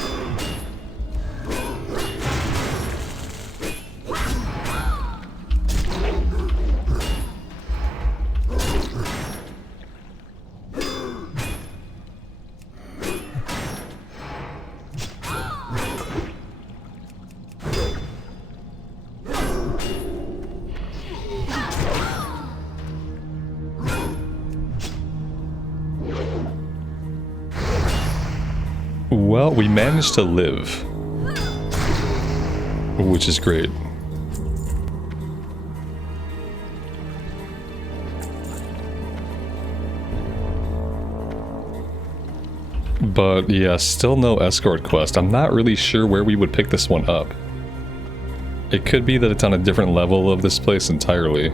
Well, we managed to live, which is great. But yeah, still no escort quest. I'm not really sure where we would pick this one up. It could be that it's on a different level of this place entirely.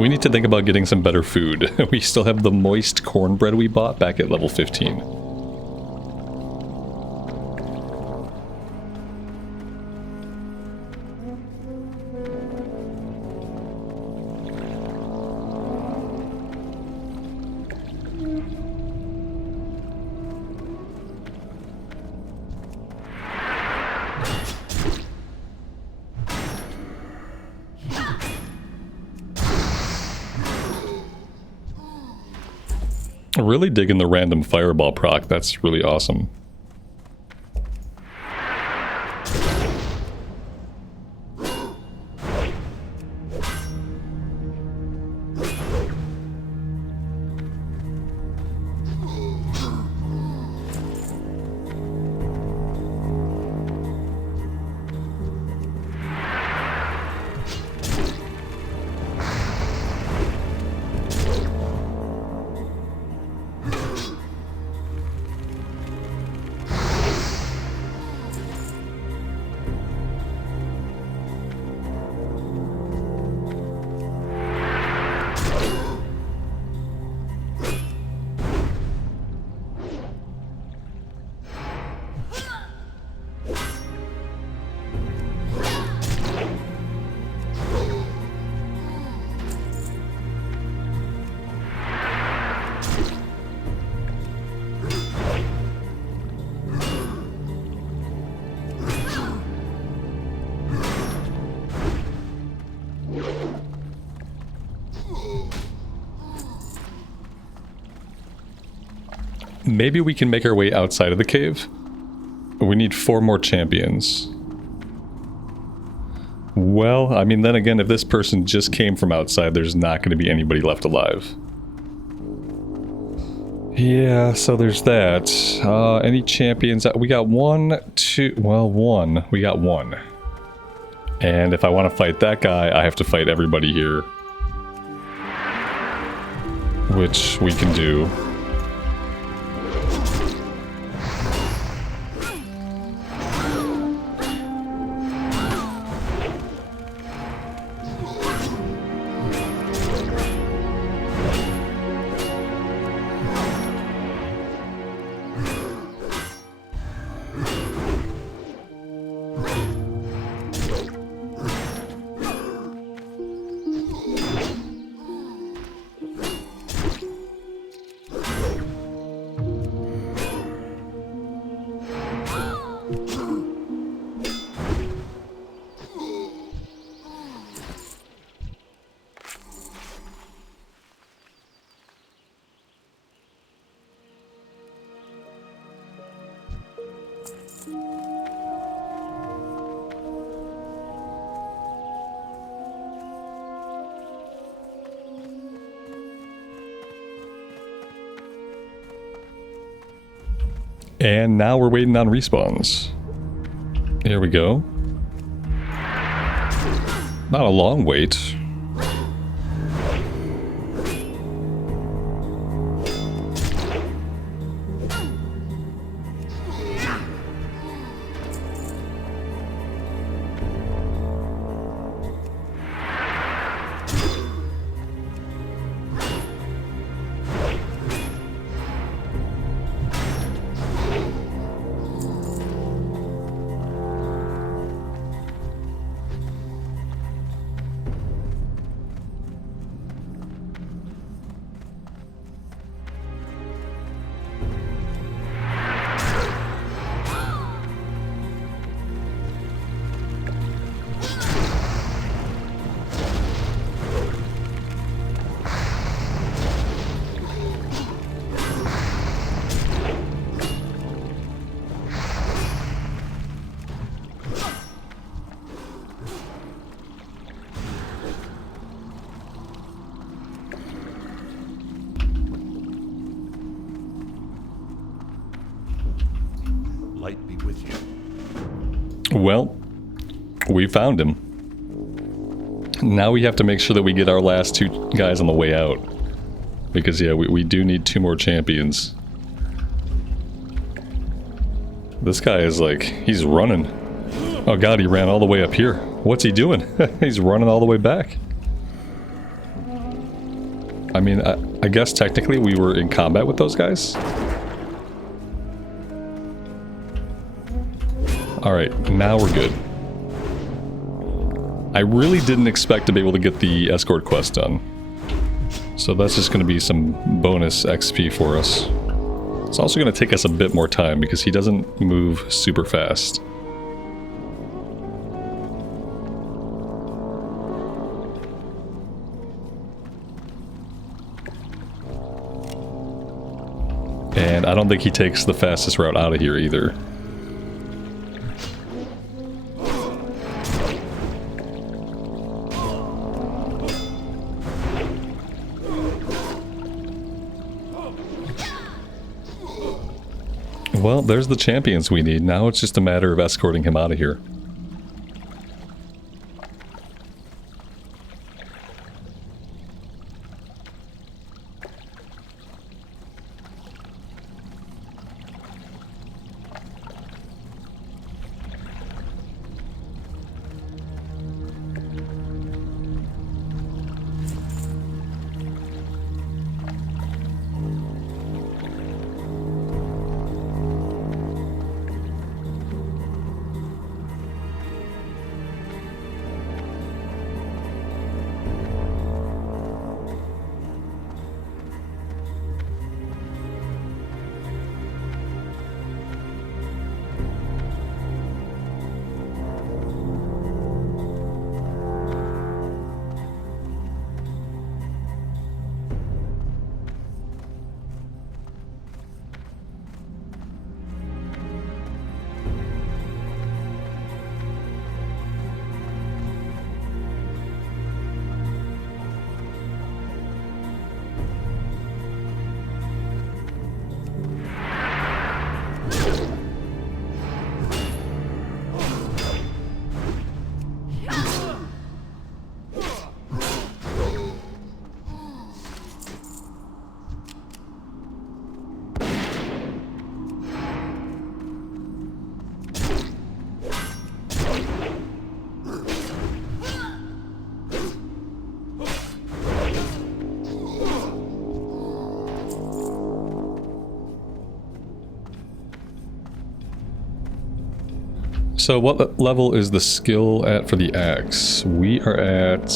We need to think about getting some better food. We still have the moist cornbread we bought back at level 15. Really digging the random fireball proc. That's really awesome. Maybe we can make our way outside of the cave. We need 4 more champions. Well, I mean, then again, if this person just came from outside, there's not going to be anybody left alive. Yeah, so there's that. Any champions? We got 1, 2... Well, 1. We got 1. And if I want to fight that guy, I have to fight everybody here. Which we can do. And now we're waiting on respawns. Here we go. Not a long wait. Light be with you. Well, we found him. Now we have to make sure that we get our last 2 guys on the way out. Because, yeah, we do need 2 more champions. This guy is like, he's running. Oh god, he ran all the way up here. What's he doing? He's running all the way back. I mean, I guess technically we were in combat with those guys. Alright, now we're good. I really didn't expect to be able to get the escort quest done. So that's just going to be some bonus XP for us. It's also going to take us a bit more time because he doesn't move super fast. And I don't think he takes the fastest route out of here either. Well, there's the champions we need. Now it's just a matter of escorting him out of here. So what level is the skill at for the axe? We are at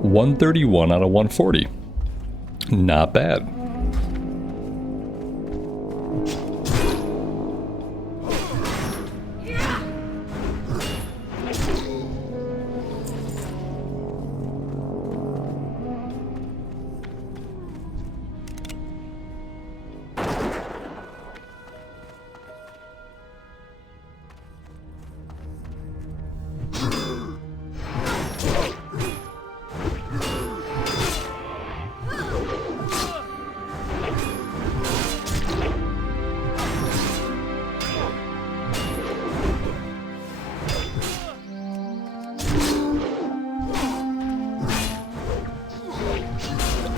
131 out of 140. Not bad.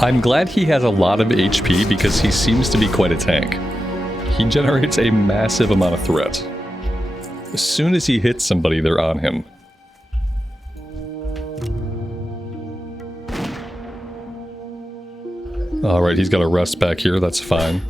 I'm glad he has a lot of HP because he seems to be quite a tank. He generates a massive amount of threat. As soon as he hits somebody, they're on him. Alright, he's got a rest back here, that's fine.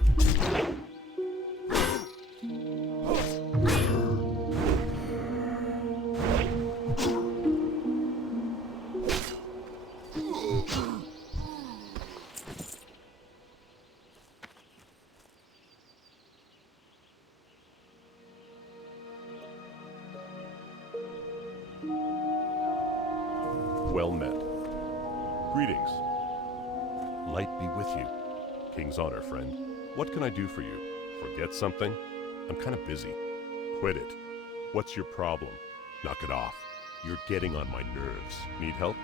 Well met. Greetings. Light be with you. King's honor, friend. What can I do for you? Forget something? I'm kind of busy. Quit it. What's your problem? Knock it off. You're getting on my nerves. Need help?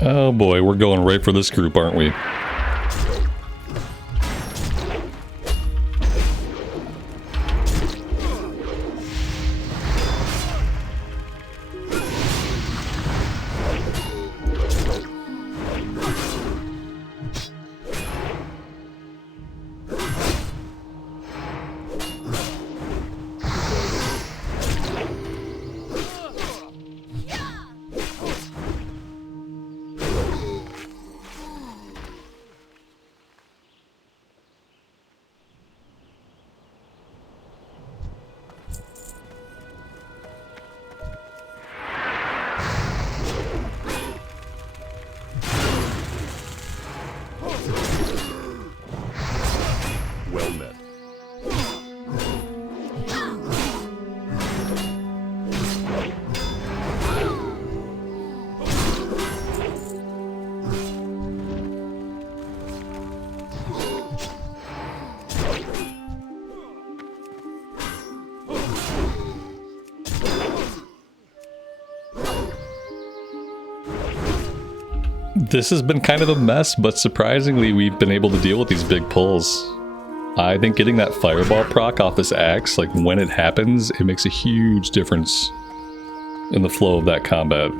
Oh boy, we're going right for this group, aren't we? This has been kind of a mess, but surprisingly we've been able to deal with these big pulls. I think getting that fireball proc off this axe, like when it happens, it makes a huge difference in the flow of that combat.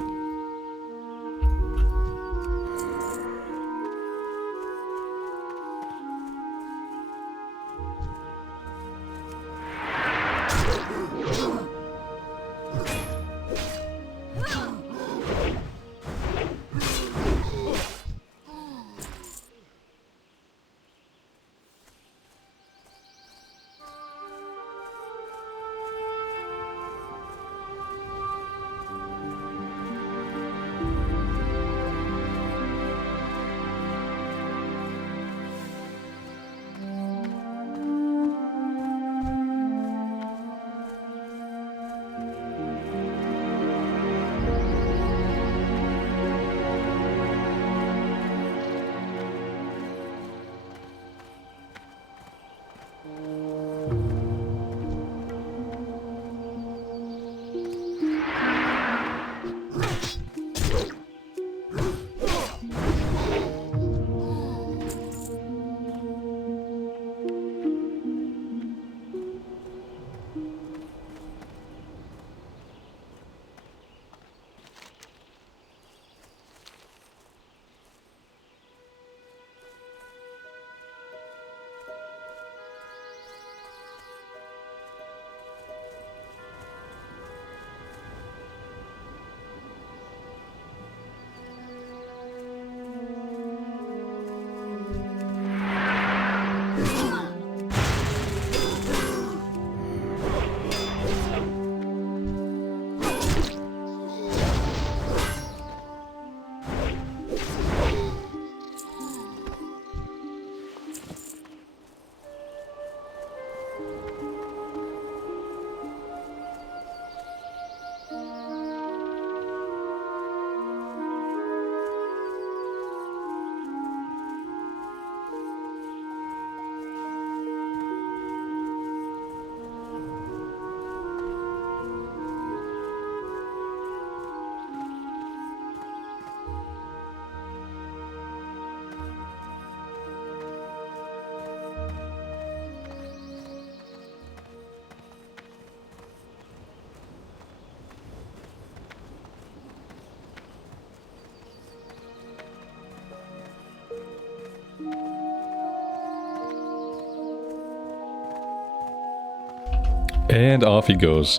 And off he goes.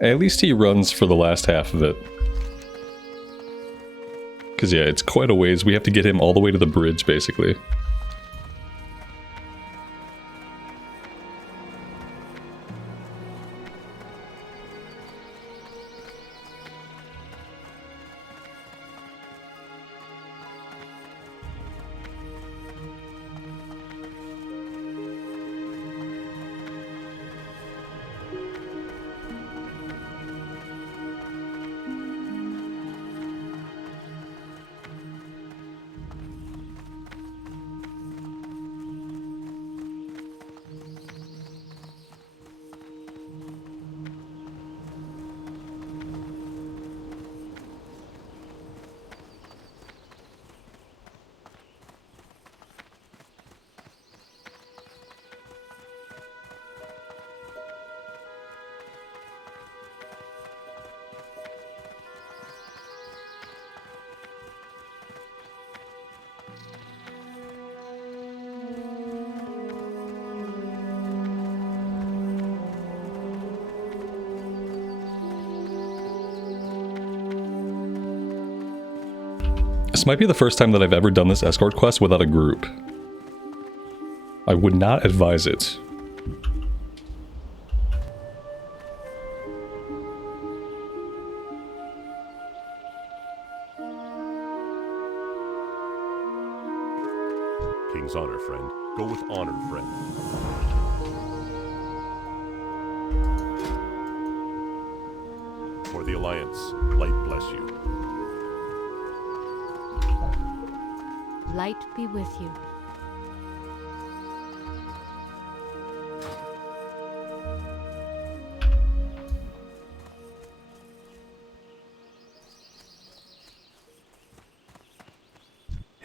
At least he runs for the last half of it. Because yeah, it's quite a ways. We have to get him all the way to the bridge, basically. This might be the first time that I've ever done this escort quest without a group. I would not advise it. King's honor, friend. Go with honor, friend. For the Alliance, light bless you. Light be with you.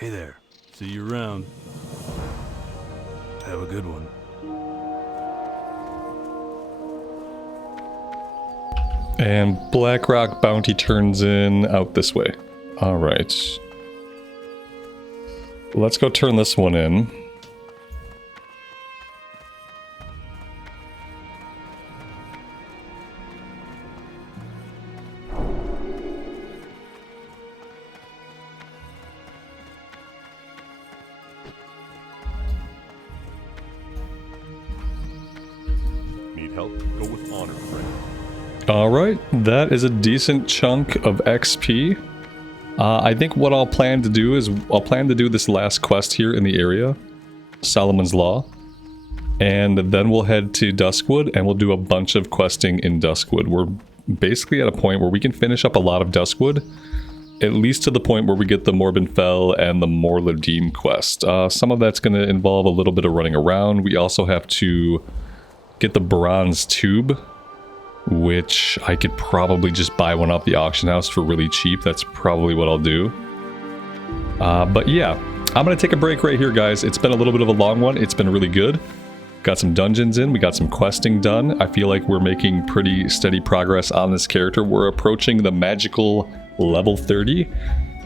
Hey there. See you around. Have a good one. And Blackrock bounty turns in out this way. Alright. Let's go turn this one in. Need help? Go with honor, friend. Alright, that is a decent chunk of XP. I think what I'll plan to do is, I'll plan to do this last quest here in the area, Solomon's Law, and then we'll head to Duskwood and we'll do a bunch of questing in Duskwood. We're basically at a point where we can finish up a lot of Duskwood, at least to the point where we get the Morbin Fell and the Morladim quest. Some of that's going to involve a little bit of running around. We also have to get the Bronze Tube, which I could probably just buy one off the auction house for really cheap. That's probably what I'll do. But yeah, I'm going to take a break right here, guys. It's been a little bit of a long one. It's been really good. Got some dungeons in. We got some questing done. I feel like we're making pretty steady progress on this character. We're approaching the magical level 30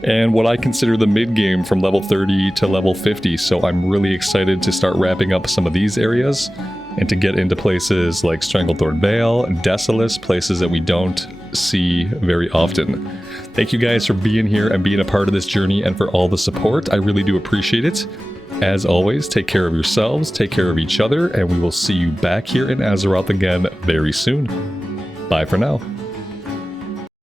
and what I consider the mid-game from level 30 to level 50. So I'm really excited to start wrapping up some of these areas and to get into places like Stranglethorn Vale, Desolus, places that we don't see very often. Thank you guys for being here and being a part of this journey and for all the support. I really do appreciate it. As always, take care of yourselves, take care of each other, and we will see you back here in Azeroth again very soon. Bye for now.